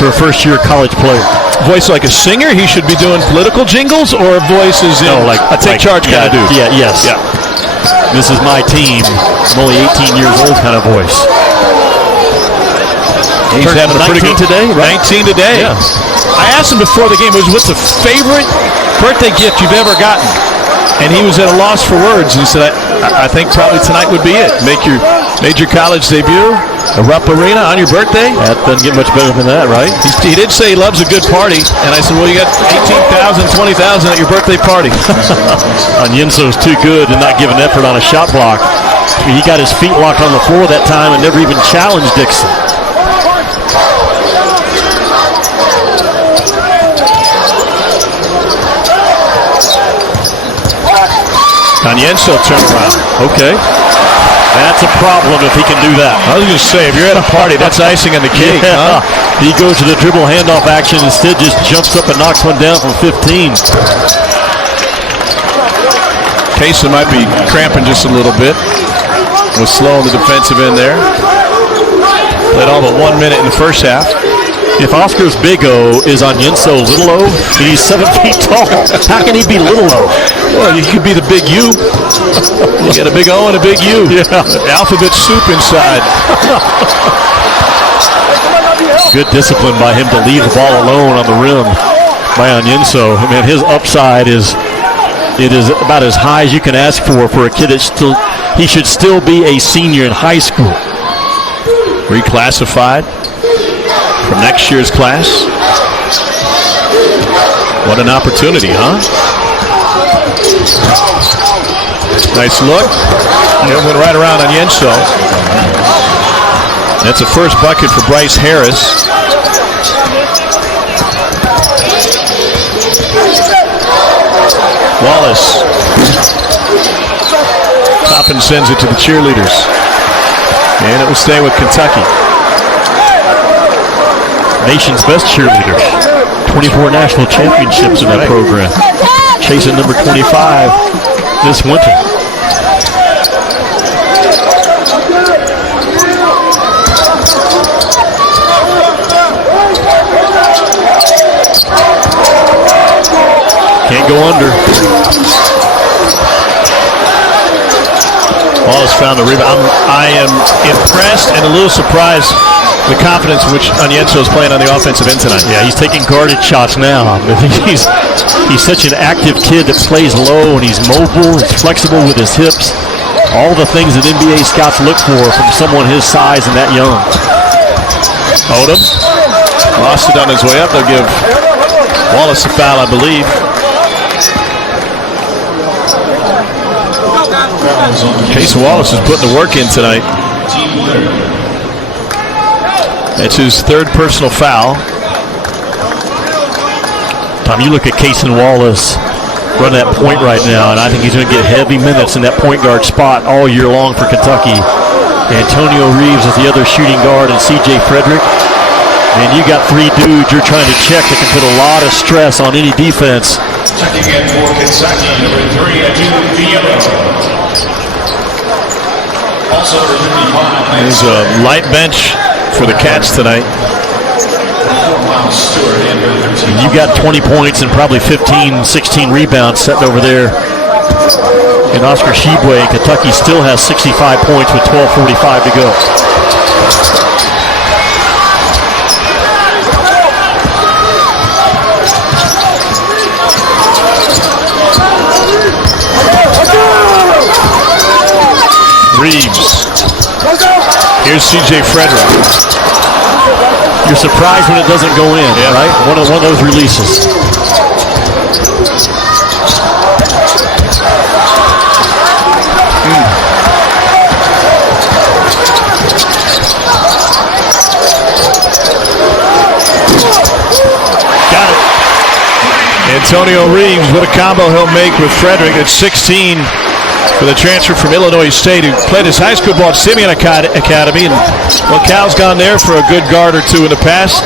for a first-year college player. Voice like a singer? He should be doing political jingles, or voices in like a take charge kind of dude? Yeah, yes. Yeah. This is my team. I'm only 18 years old kind of voice. He's having a pretty good today, right? 19 today. Yeah. I asked him before the game, what's the favorite birthday gift you've ever gotten? And he was at a loss for words. And he said, I think probably tonight would be it. Make your major college debut, a Rupp Arena on your birthday. That doesn't get much better than that, right? He did say he loves a good party. And I said, well, you got 18,000, 20,000 at your birthday party. Onyenso's too good to not give an effort on a shot block. I mean, he got his feet locked on the floor that time and never even challenged Dixon. Onyenso turnaround. Okay. That's a problem if he can do that. I was going to say, if you're at a party, that's icing on the cake. Yeah. Huh? He goes to the dribble handoff action, instead just jumps up and knocks one down from 15. Cason might be cramping just a little bit. Was slow on the defensive end there. Played all but 1 minute in the first half. If Oscar's Big O is Onyenso Little O, and he's 7 feet tall, how can he be Little O? Well, you could be the big U. You got a big O and a big U. Yeah. Alphabet soup inside. Good discipline by him to leave the ball alone on the rim by Onyenso. I mean, his upside is about as high as you can ask for a kid that he should still be a senior in high school. Reclassified from next year's class. What an opportunity, huh? Nice look. It went right around Onyenso. That's a first bucket for Bryce Harris. Wallace. Toppin sends it to the cheerleaders. And it will stay with Kentucky. Nation's best cheerleaders. 24 national championships in that program. Chasing number 25 this winter. Can't go under. Wallace found the rebound. I am impressed and a little surprised the confidence in which Onyenso is playing on the offensive end tonight. Yeah, he's taking guarded shots now. He's such an active kid that plays low, and he's mobile, he's flexible with his hips. All the things that NBA scouts look for from someone his size and that young. Odom lost it on his way up. They'll give Wallace a foul, I believe. Fouls on the Casey Wallace is putting the work in tonight. team leader. That's his third personal foul. Tom, you look at Casey Wallace run that point right now, and I think he's going to get heavy minutes in that point guard spot all year long for Kentucky. Antonio Reeves is the other shooting guard, and C.J. Frederick. And you got three dudes you're trying to check that can put a lot of stress on any defense. Checking in for Kentucky, number 3, Adu Vieira. Also number 55. There's a light bench for the Cats tonight. Miles Stewart and number 13. You got 20 points and probably 15, 16 rebounds sitting over there. And Oscar Shibwe, Kentucky still has 65 points with 12:45 to go. Reeves. Here's C.J. Frederick. You're surprised when it doesn't go in, Yeah. right? One of those releases. Got it. Antonio Reeves with a combo he'll make with Frederick at 16 for the transfer from Illinois State, who played his high school ball at Simeon Academy. And well, Cal's gone there for a good guard or two in the past,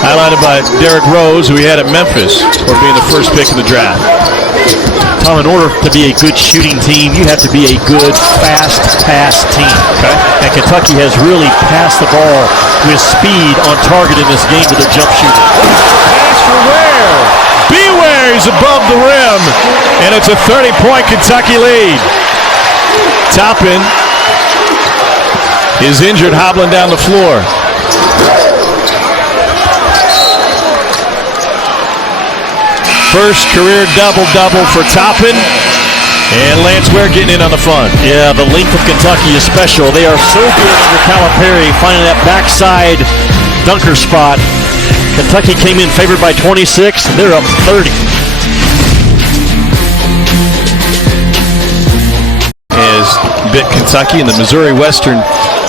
highlighted by Derrick Rose, who he had at Memphis for being the first pick in the draft. Tom, in order to be a good shooting team, you have to be a good, fast pass team. Okay. And Kentucky has really passed the ball with speed on target in this game with their jump shooting. Pass for Ware. Beware, he's above the rim, and it's a 30-point Kentucky lead. Toppin is injured, hobbling down the floor. First career double-double for Toppin, and Lance Ware getting in on the fun. Yeah, the length of Kentucky is special. They are so good under Calipari, finding that backside dunker spot. Kentucky came in favored by 26, and they're up 30. Has bit Kentucky in the Missouri Western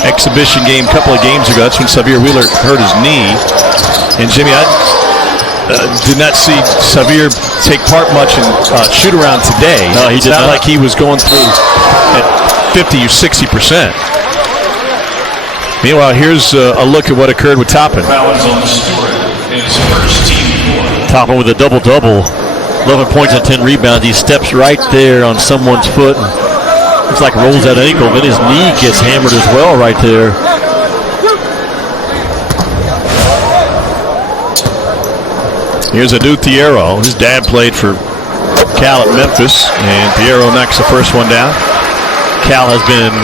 exhibition game a couple of games ago. That's when Xavier Wheeler hurt his knee. And Jimmy, I did not see Xavier take part much in shoot-around today. No, he did not. not. Like he was going through at 50 or 60%. Meanwhile, here's a look at what occurred with Toppin. Fouls on Stewart in his first team foul. Toppin with a double-double. 11 points and 10 rebounds. He steps right there on someone's foot. And looks like rolls that ankle. Then his knee gets hammered as well right there. Here's Adu Thiero. His dad played for Cal at Memphis, and Thiero knocks the first one down. Cal has been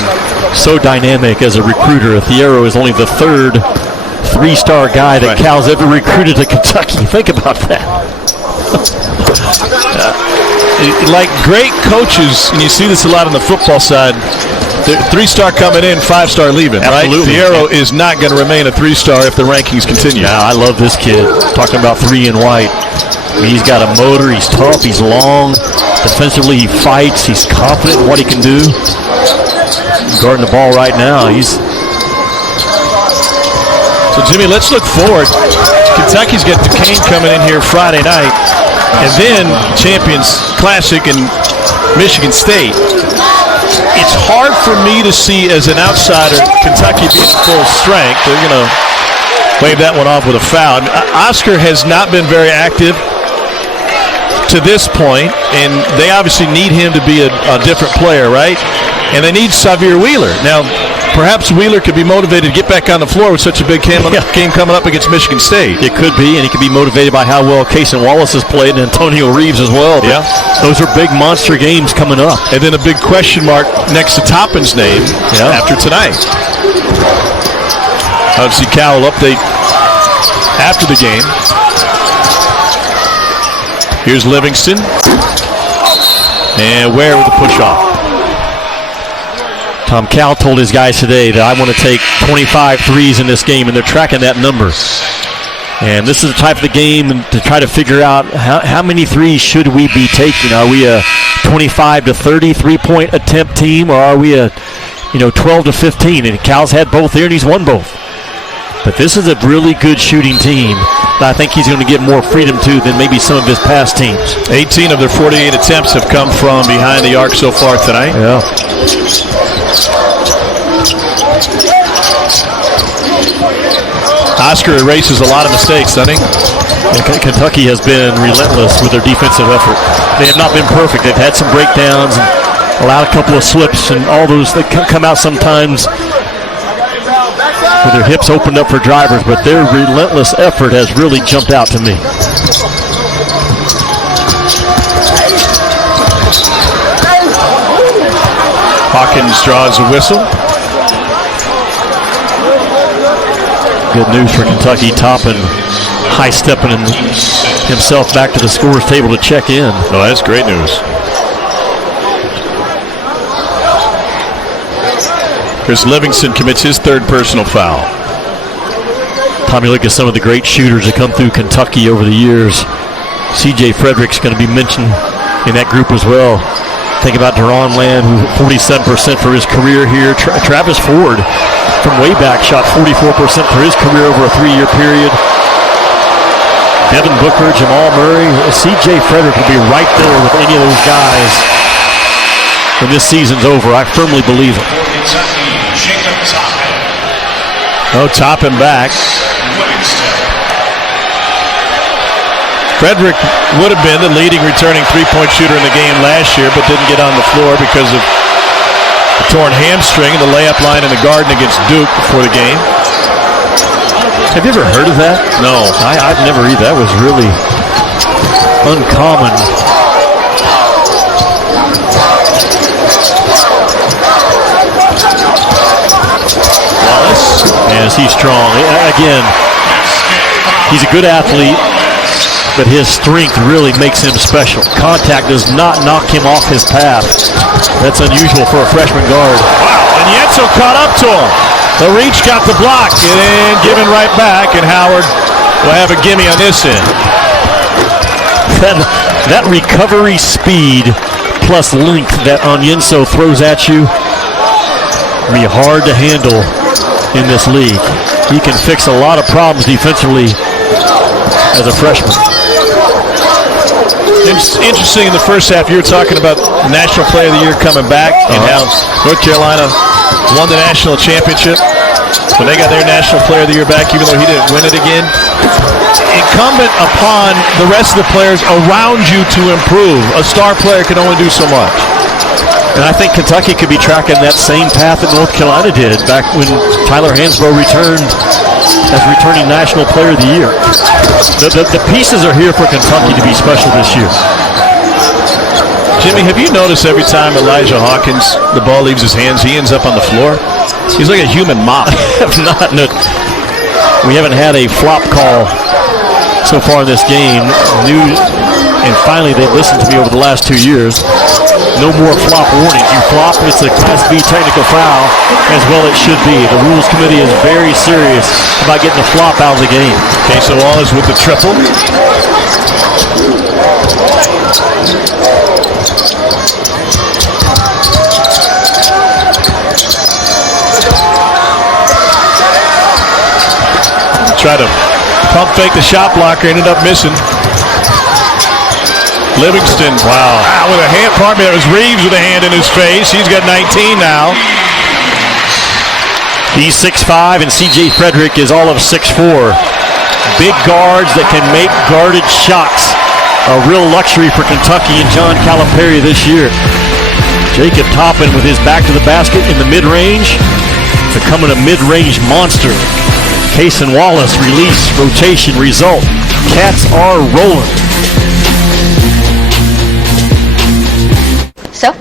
so dynamic as a recruiter. Thiero is only the third three-star guy that Cal's ever recruited to Kentucky. Think about that. Like great coaches, and you see this a lot on the football side, three-star coming in, five-star leaving, Absolutely. right? Thiero is not going to remain a three-star if the rankings continue. Now, I love this kid. Talking about three and white. I mean, he's got a motor. He's tough. He's long. Defensively, he fights. He's confident in what he can do. Guarding the ball right now. So, Jimmy, let's look forward. Kentucky's got Duquesne coming in here Friday night, and then Champions Classic in Michigan State. It's hard for me to see as an outsider Kentucky being at full strength. They're going to wave that one off with a foul. Oscar has not been very active to this point, and they obviously need him to be a different player, right? And they need Xavier Wheeler. Now, perhaps Wheeler could be motivated to get back on the floor with such a big game coming up against Michigan State. It could be, and he could be motivated by how well Casey Wallace has played and Antonio Reeves as well. But yeah. Those are big monster games coming up. And then a big question mark next to Toppin's name after tonight. Obviously, Cal will update after the game. Here's Livingston. And Ware with the push-off. Tom, Cal told his guys today that I want to take 25 threes in this game, and they're tracking that number. And this is the type of the game to try to figure out how many threes should we be taking. Are we a 25 to 30 3-point attempt team, or are we a 12 to 15? And Cal's had both here, and he's won both. But this is a really good shooting team that I think he's going to get more freedom to than maybe some of his past teams. 18 of their 48 attempts have come from behind the arc so far tonight. Yeah. Oscar erases a lot of mistakes, doesn't he? And Kentucky has been relentless with their defensive effort. They have not been perfect. They've had some breakdowns and allowed a couple of slips, and all those that come out sometimes with their hips opened up for drivers, but their relentless effort has really jumped out to me. Hawkins draws a whistle. Good news for Kentucky. Toppin high-stepping himself back to the scorer's table to check in. Oh, that's great news. Chris Livingston commits his third personal foul. Tommy, look at some of the great shooters that come through Kentucky over the years. C.J. Frederick's going to be mentioned in that group as well. Think about Deron Land, who 47% for his career here. Travis Ford, from way back, shot 44% for his career over a 3-year period. Devin Booker, Jamal Murray, C.J. Frederick will be right there with any of those guys when this season's over. I firmly believe it. Oh, Toppin back. Frederick would have been the leading returning three-point shooter in the game last year, but didn't get on the floor because of a torn hamstring in the layup line in the Garden against Duke before the game. Have you ever heard of that? No. I've never either. That was really uncommon. Wallace. Yes, he's strong. Again, he's a good athlete, but his strength really makes him special. Contact does not knock him off his path. That's unusual for a freshman guard. Wow, and Yetzel caught up to him. The reach got the block, and then given right back, and Howard will have a gimme on this end. That recovery speed plus length that Onyenso throws at you will be hard to handle in this league. He can fix a lot of problems defensively as a freshman. It's interesting, in the first half, you were talking about the National Player of the Year coming back and how North Carolina won the national championship. When they got their National Player of the Year back, even though he didn't win it again. Incumbent upon the rest of the players around you to improve. A star player can only do so much. And I think Kentucky could be tracking that same path that North Carolina did back when Tyler Hansbrough returned as returning National Player of the Year. The pieces are here for Kentucky to be special this year. Jimmy, have you noticed every time Elijah Hawkins, the ball leaves his hands, he ends up on the floor? He's like a human mop. We haven't had a flop call so far in this game. And finally, they've listened to me over the last 2 years. No more flop warnings. You flop, it's a Class B technical foul, as well it should be. The Rules Committee is very serious about getting the flop out of the game. Okay, so Wallace with the triple. Tried to pump fake the shot blocker, ended up missing. Livingston, wow, with a hand, pardon me, that was Reeves with a hand in his face. He's got 19 now. He's 6'5", and C.J. Frederick is all of 6'4". Big guards that can make guarded shots. A real luxury for Kentucky and John Calipari this year. Jacob Toppin with his back to the basket in the mid-range, becoming a mid-range monster. Cason Wallace, release, rotation, result. Cats are rolling. So?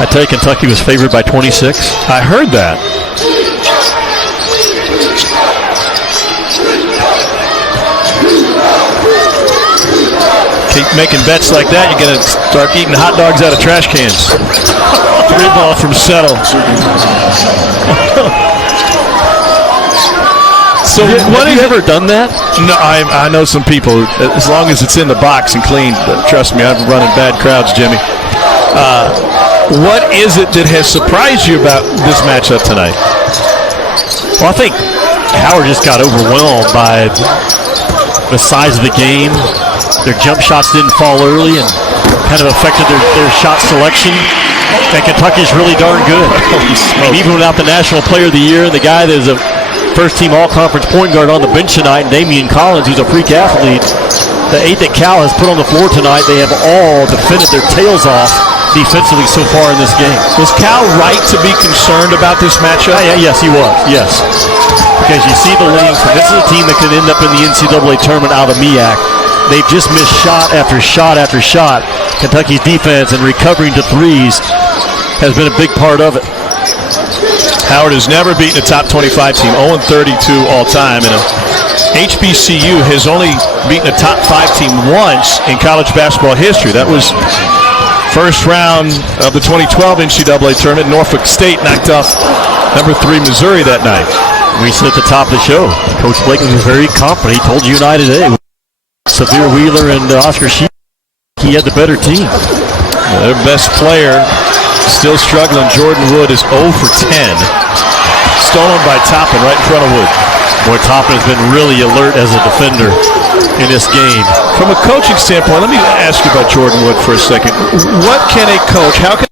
I tell you, Kentucky was favored by 26. I heard that. Keep making bets like that, you're going to start eating hot dogs out of trash cans. Three ball from Settle. So have you ever done that? No, I know some people. As long as it's in the box and clean, trust me, I've run in bad crowds, Jimmy. What is it that has surprised you about this matchup tonight? Well, I think Howard just got overwhelmed by the size of the game. Their jump shots didn't fall early and kind of affected their shot selection. And Kentucky's really darn good. Even without the National Player of the Year, the guy that is a first-team all-conference point guard on the bench tonight, Damian Collins, who's a freak athlete. The 8 that Cal has put on the floor tonight, they have all defended their tails off defensively so far in this game. Was Cal right to be concerned about this matchup? Yes, he was. Yes. Because you see the links, and this is a team that could end up in the NCAA tournament out of MEAC. They've just missed shot after shot after shot. Kentucky's defense and recovering to threes has been a big part of it. Howard has never beaten a top 25 team, 0-32 all time, and HBCU has only beaten a top 5 team once in college basketball history. That was first round of the 2012 NCAA tournament. Norfolk State knocked off number 3 Missouri that night. We said at the top of the show, Coach Blakely was very confident. He told you and I today, Severe Wheeler and Oscar Sheep, he had the better team. Their best player still struggling. Jordan Wood is 0 for 10. Stolen by Toppin right in front of Wood. Boy, Toppin has been really alert as a defender in this game. From a coaching standpoint, let me ask you about Jordan Wood for a second. What can a coach, how can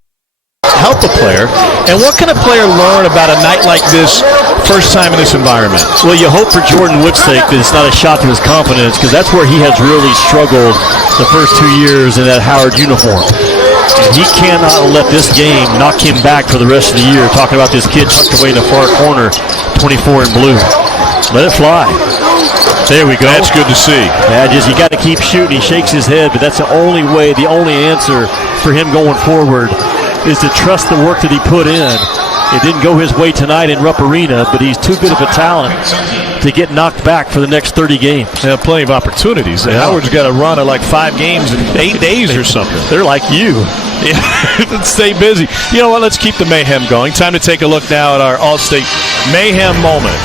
help a player, and what can a player learn about a night like this, first time in this environment? Well, you hope for Jordan Wood's sake that it's not a shot to his confidence, because that's where he has really struggled the first 2 years in that Howard uniform. And he cannot let this game knock him back for the rest of the year, talking about this kid tucked away in the far corner, 24 in blue. Let it fly. There we go. That's good to see. Yeah, you got to keep shooting. He shakes his head, but that's the only way, the only answer for him going forward is to trust the work that he put in. It didn't go his way tonight in Rupp Arena, but he's too good of a talent to get knocked back for the next 30 games. Yeah, plenty of opportunities. Yeah. Howard's got a run of like 5 games in 8 days or something. They're like you. Yeah, stay busy. You know what? Let's keep the mayhem going. Time to take a look now at our All-State Mayhem moment.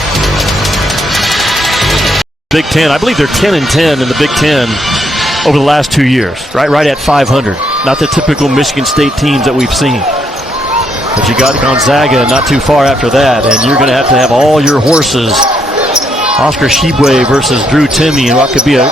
Big Ten. I believe they're 10-10 in the Big Ten over the last 2 years. Right at 500. Not the typical Michigan State teams that we've seen. But you got Gonzaga not too far after that, and you're going to have all your horses. Oscar Shibwe versus Drew Timme, and what could be a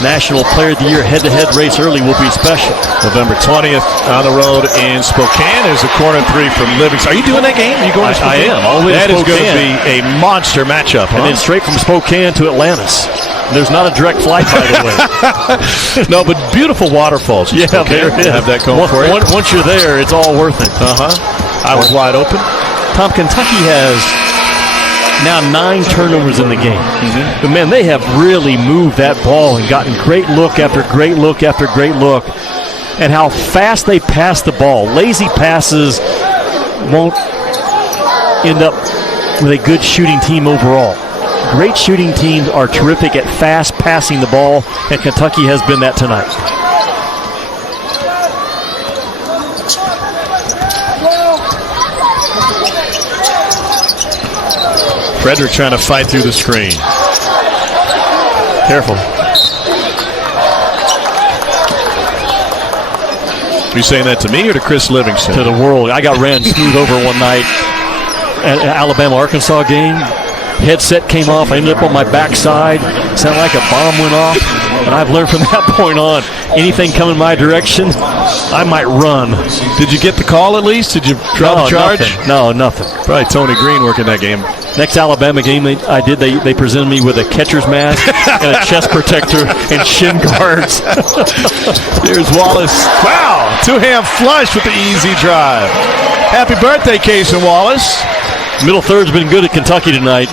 National Player of the Year head-to-head race early will be special. November 20th on the road in Spokane is a corner 3 from Livingston. Are you doing that game? Are you going to Spokane? I am. Always that Spokane. Is going to be a monster matchup, huh? And then straight from Spokane to Atlantis. There's not a direct flight, by the way. No, but beautiful waterfalls. Yeah, there it is. Have that going for you. Once you're there, it's all worth it. I was wide open. Tom, Kentucky has now 9 turnovers in the game. But, man, they have really moved that ball and gotten great look after great look after great look. And how fast they pass the ball. Lazy passes won't end up with a good shooting team overall. Great shooting teams are terrific at fast passing the ball, and Kentucky has been that tonight. Frederick trying to fight through the screen. Careful. Are you saying that to me or to Chris Livingston? To the world. I got ran smooth over one night at an Alabama-Arkansas game. Headset came off. I ended up on my backside. Sounded like a bomb went off. And I've learned from that point on, anything coming my direction, I might run. Did you get the call at least? Did you drop the charge? Nothing. No, nothing. Probably Tony Green working that game. Next Alabama game they presented me with a catcher's mask and a chest protector and shin guards. Here's Wallace. Wow, 2-hand flush with the easy drive. Happy birthday, Case and Wallace. Middle third's been good at Kentucky tonight.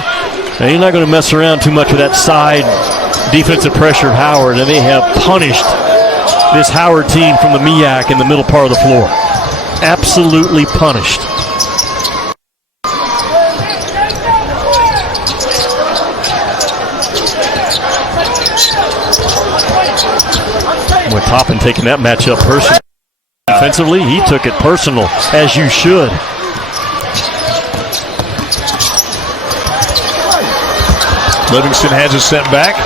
And you're not going to mess around too much with that side defensive pressure of Howard, and they have punished this Howard team from the MEAC in the middle part of the floor. Absolutely punished. With Toppin taking that matchup personally. Offensively, he took it personal, as you should. Livingston has it sent back.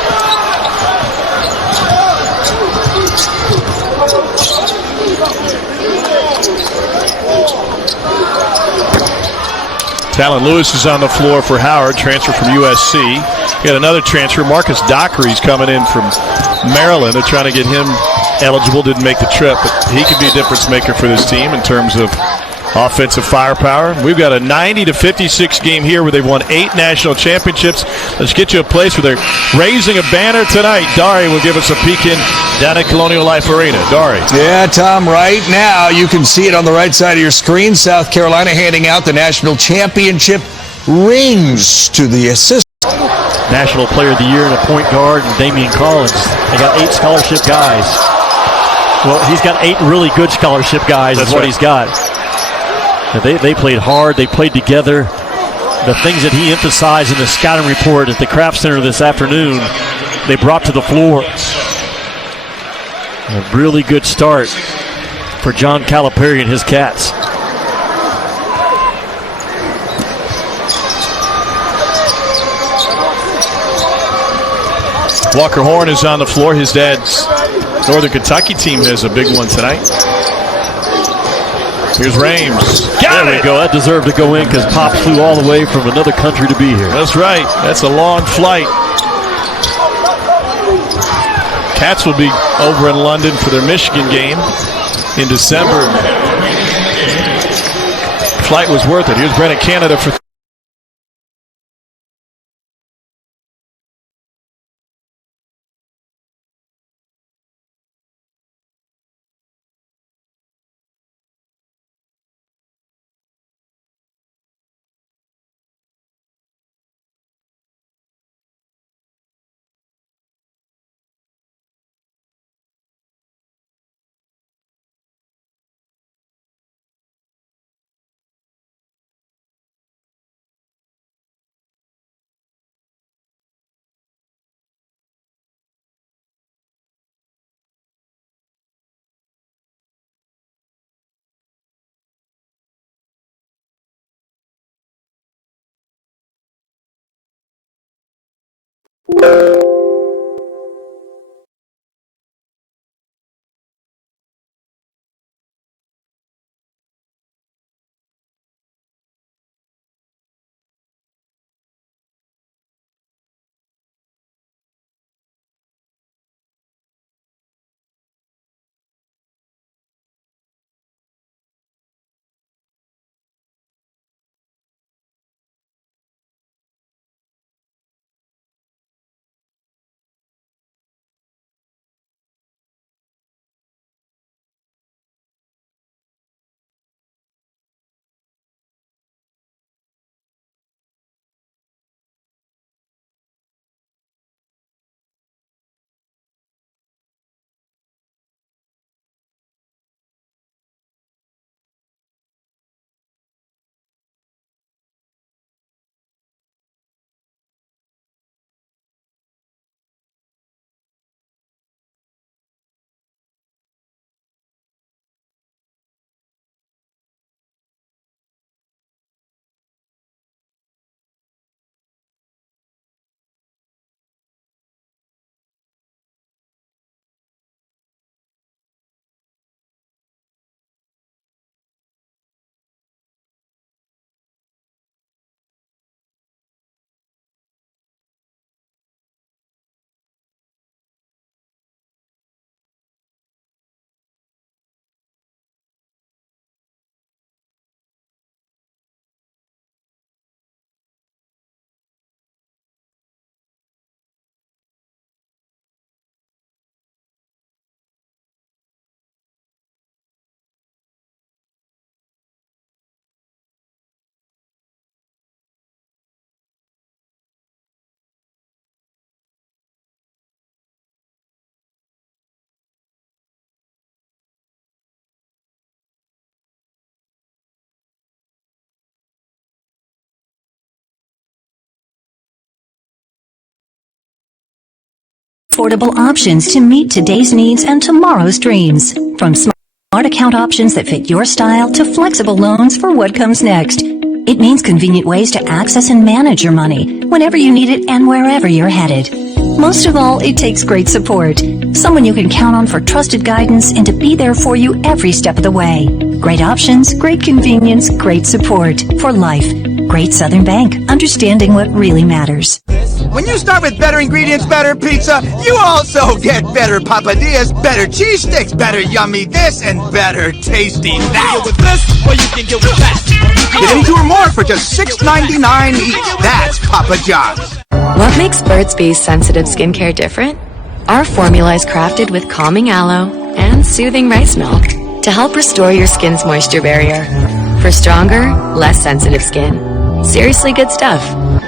Talon Lewis is on the floor for Howard, transfer from USC. We got another transfer, Marcus Dockery's coming in from Maryland. They're trying to get him eligible, didn't make the trip, but he could be a difference maker for this team in terms of offensive firepower. We've got a 90-56 game here where they've won 8 national championships. Let's get you a place where they're raising a banner tonight. Dari will give us a peek in down at Colonial Life Arena. Dari. Yeah, Tom, right now you can see it on the right side of your screen. South Carolina handing out the national championship rings to the assistant. National Player of the Year and a point guard, and Damian Collins. They got 8 scholarship guys. Well, he's got 8 really good scholarship guys. That's what he's got. They played hard. They played together. The things that he emphasized in the scouting report at the Craft Center this afternoon, they brought to the floor. A really good start for John Calipari and his Cats. Walker Horn is on the floor. His dad's Northern Kentucky team has a big one tonight. Here's Rames. There we go. That deserved to go in because Pop flew all the way from another country to be here. That's right. That's a long flight. Cats will be over in London for their Michigan game in December. Flight was worth it. Here's Brennan Canada for affordable options to meet today's needs and tomorrow's dreams. From smart Smart account options that fit your style to flexible loans for what comes next. It means convenient ways to access and manage your money whenever you need it and wherever you're headed. Most of all, it takes great support. Someone you can count on for trusted guidance and to be there for you every step of the way. Great options, great convenience, great support for life. Great Southern Bank, understanding what really matters. When you start with better ingredients, better pizza, you also get better papadillas, better cheese sticks, better yummy this, and better tasty that. With this, or you can get with that. Get any two or more for just $6.99 each. That's Papa John's. What makes Burt's Bees sensitive skincare different? Our formula is crafted with calming aloe and soothing rice milk to help restore your skin's moisture barrier. For stronger, less sensitive skin. Seriously good stuff.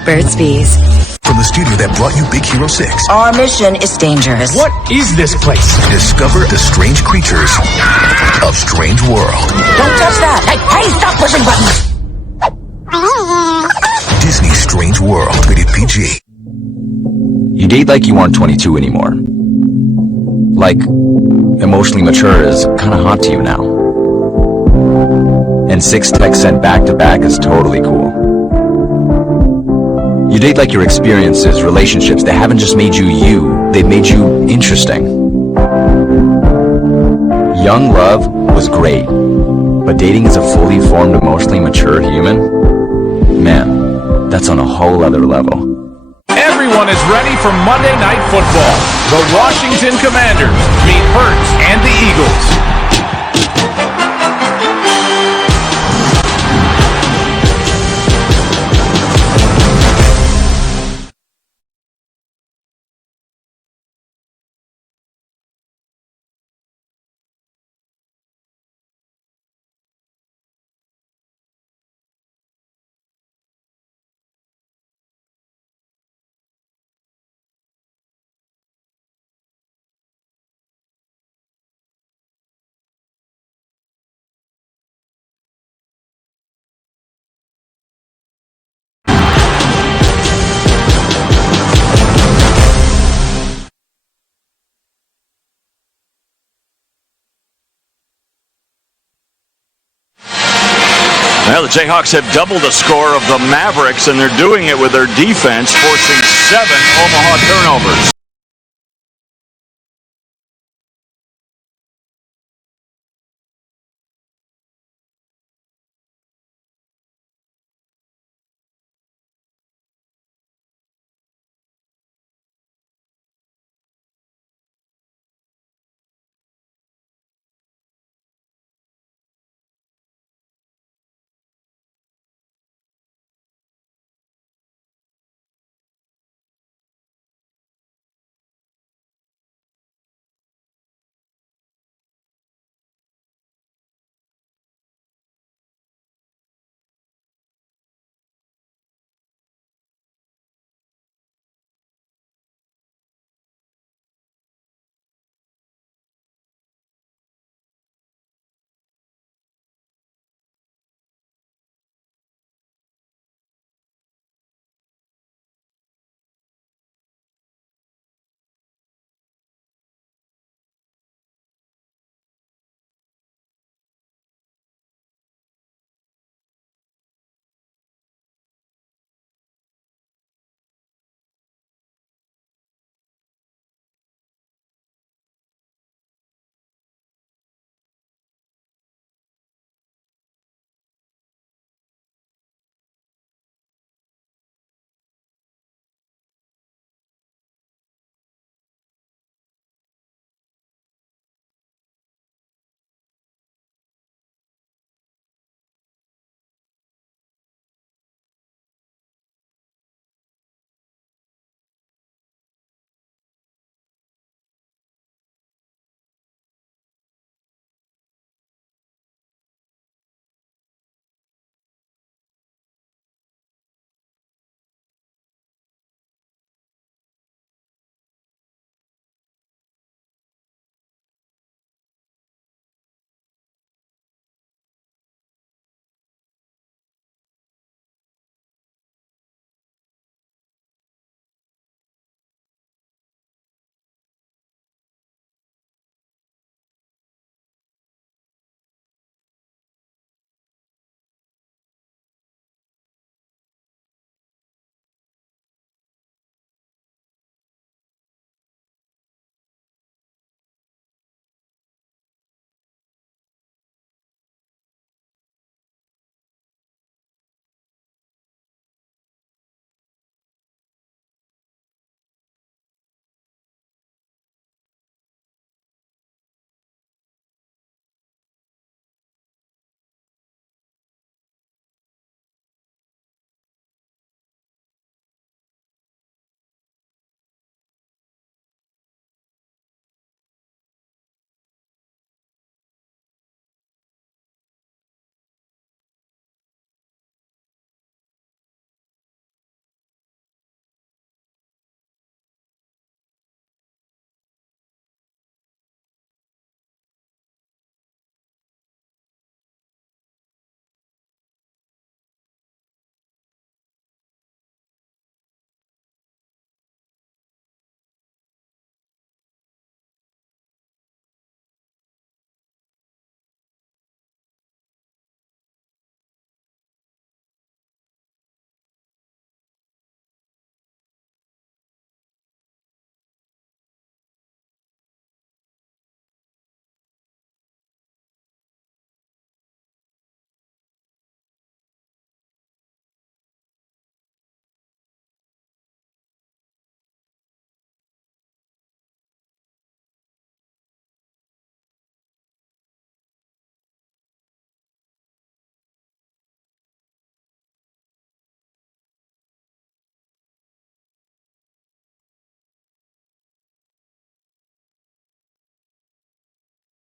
Burt's Bees. From the studio that brought you Big Hero 6. Our mission is dangerous. What is this place? Discover the strange creatures of Strange World. Don't touch that. Hey, stop pushing buttons. Disney's Strange World, rated PG. You date like you aren't 22 anymore. Like, emotionally mature is kind of hot to you now. And 6 texts sent back to back is totally cool. You date like your experiences, relationships, they haven't just made you you, they've made you interesting. Young love was great, but dating as a fully formed, emotionally mature human? Man, that's on a whole other level. Everyone is ready for Monday Night Football. The Washington Commanders meet Hurts and the Eagles. Well, the Jayhawks have doubled the score of the Mavericks, and they're doing it with their defense, forcing 7 Omaha turnovers.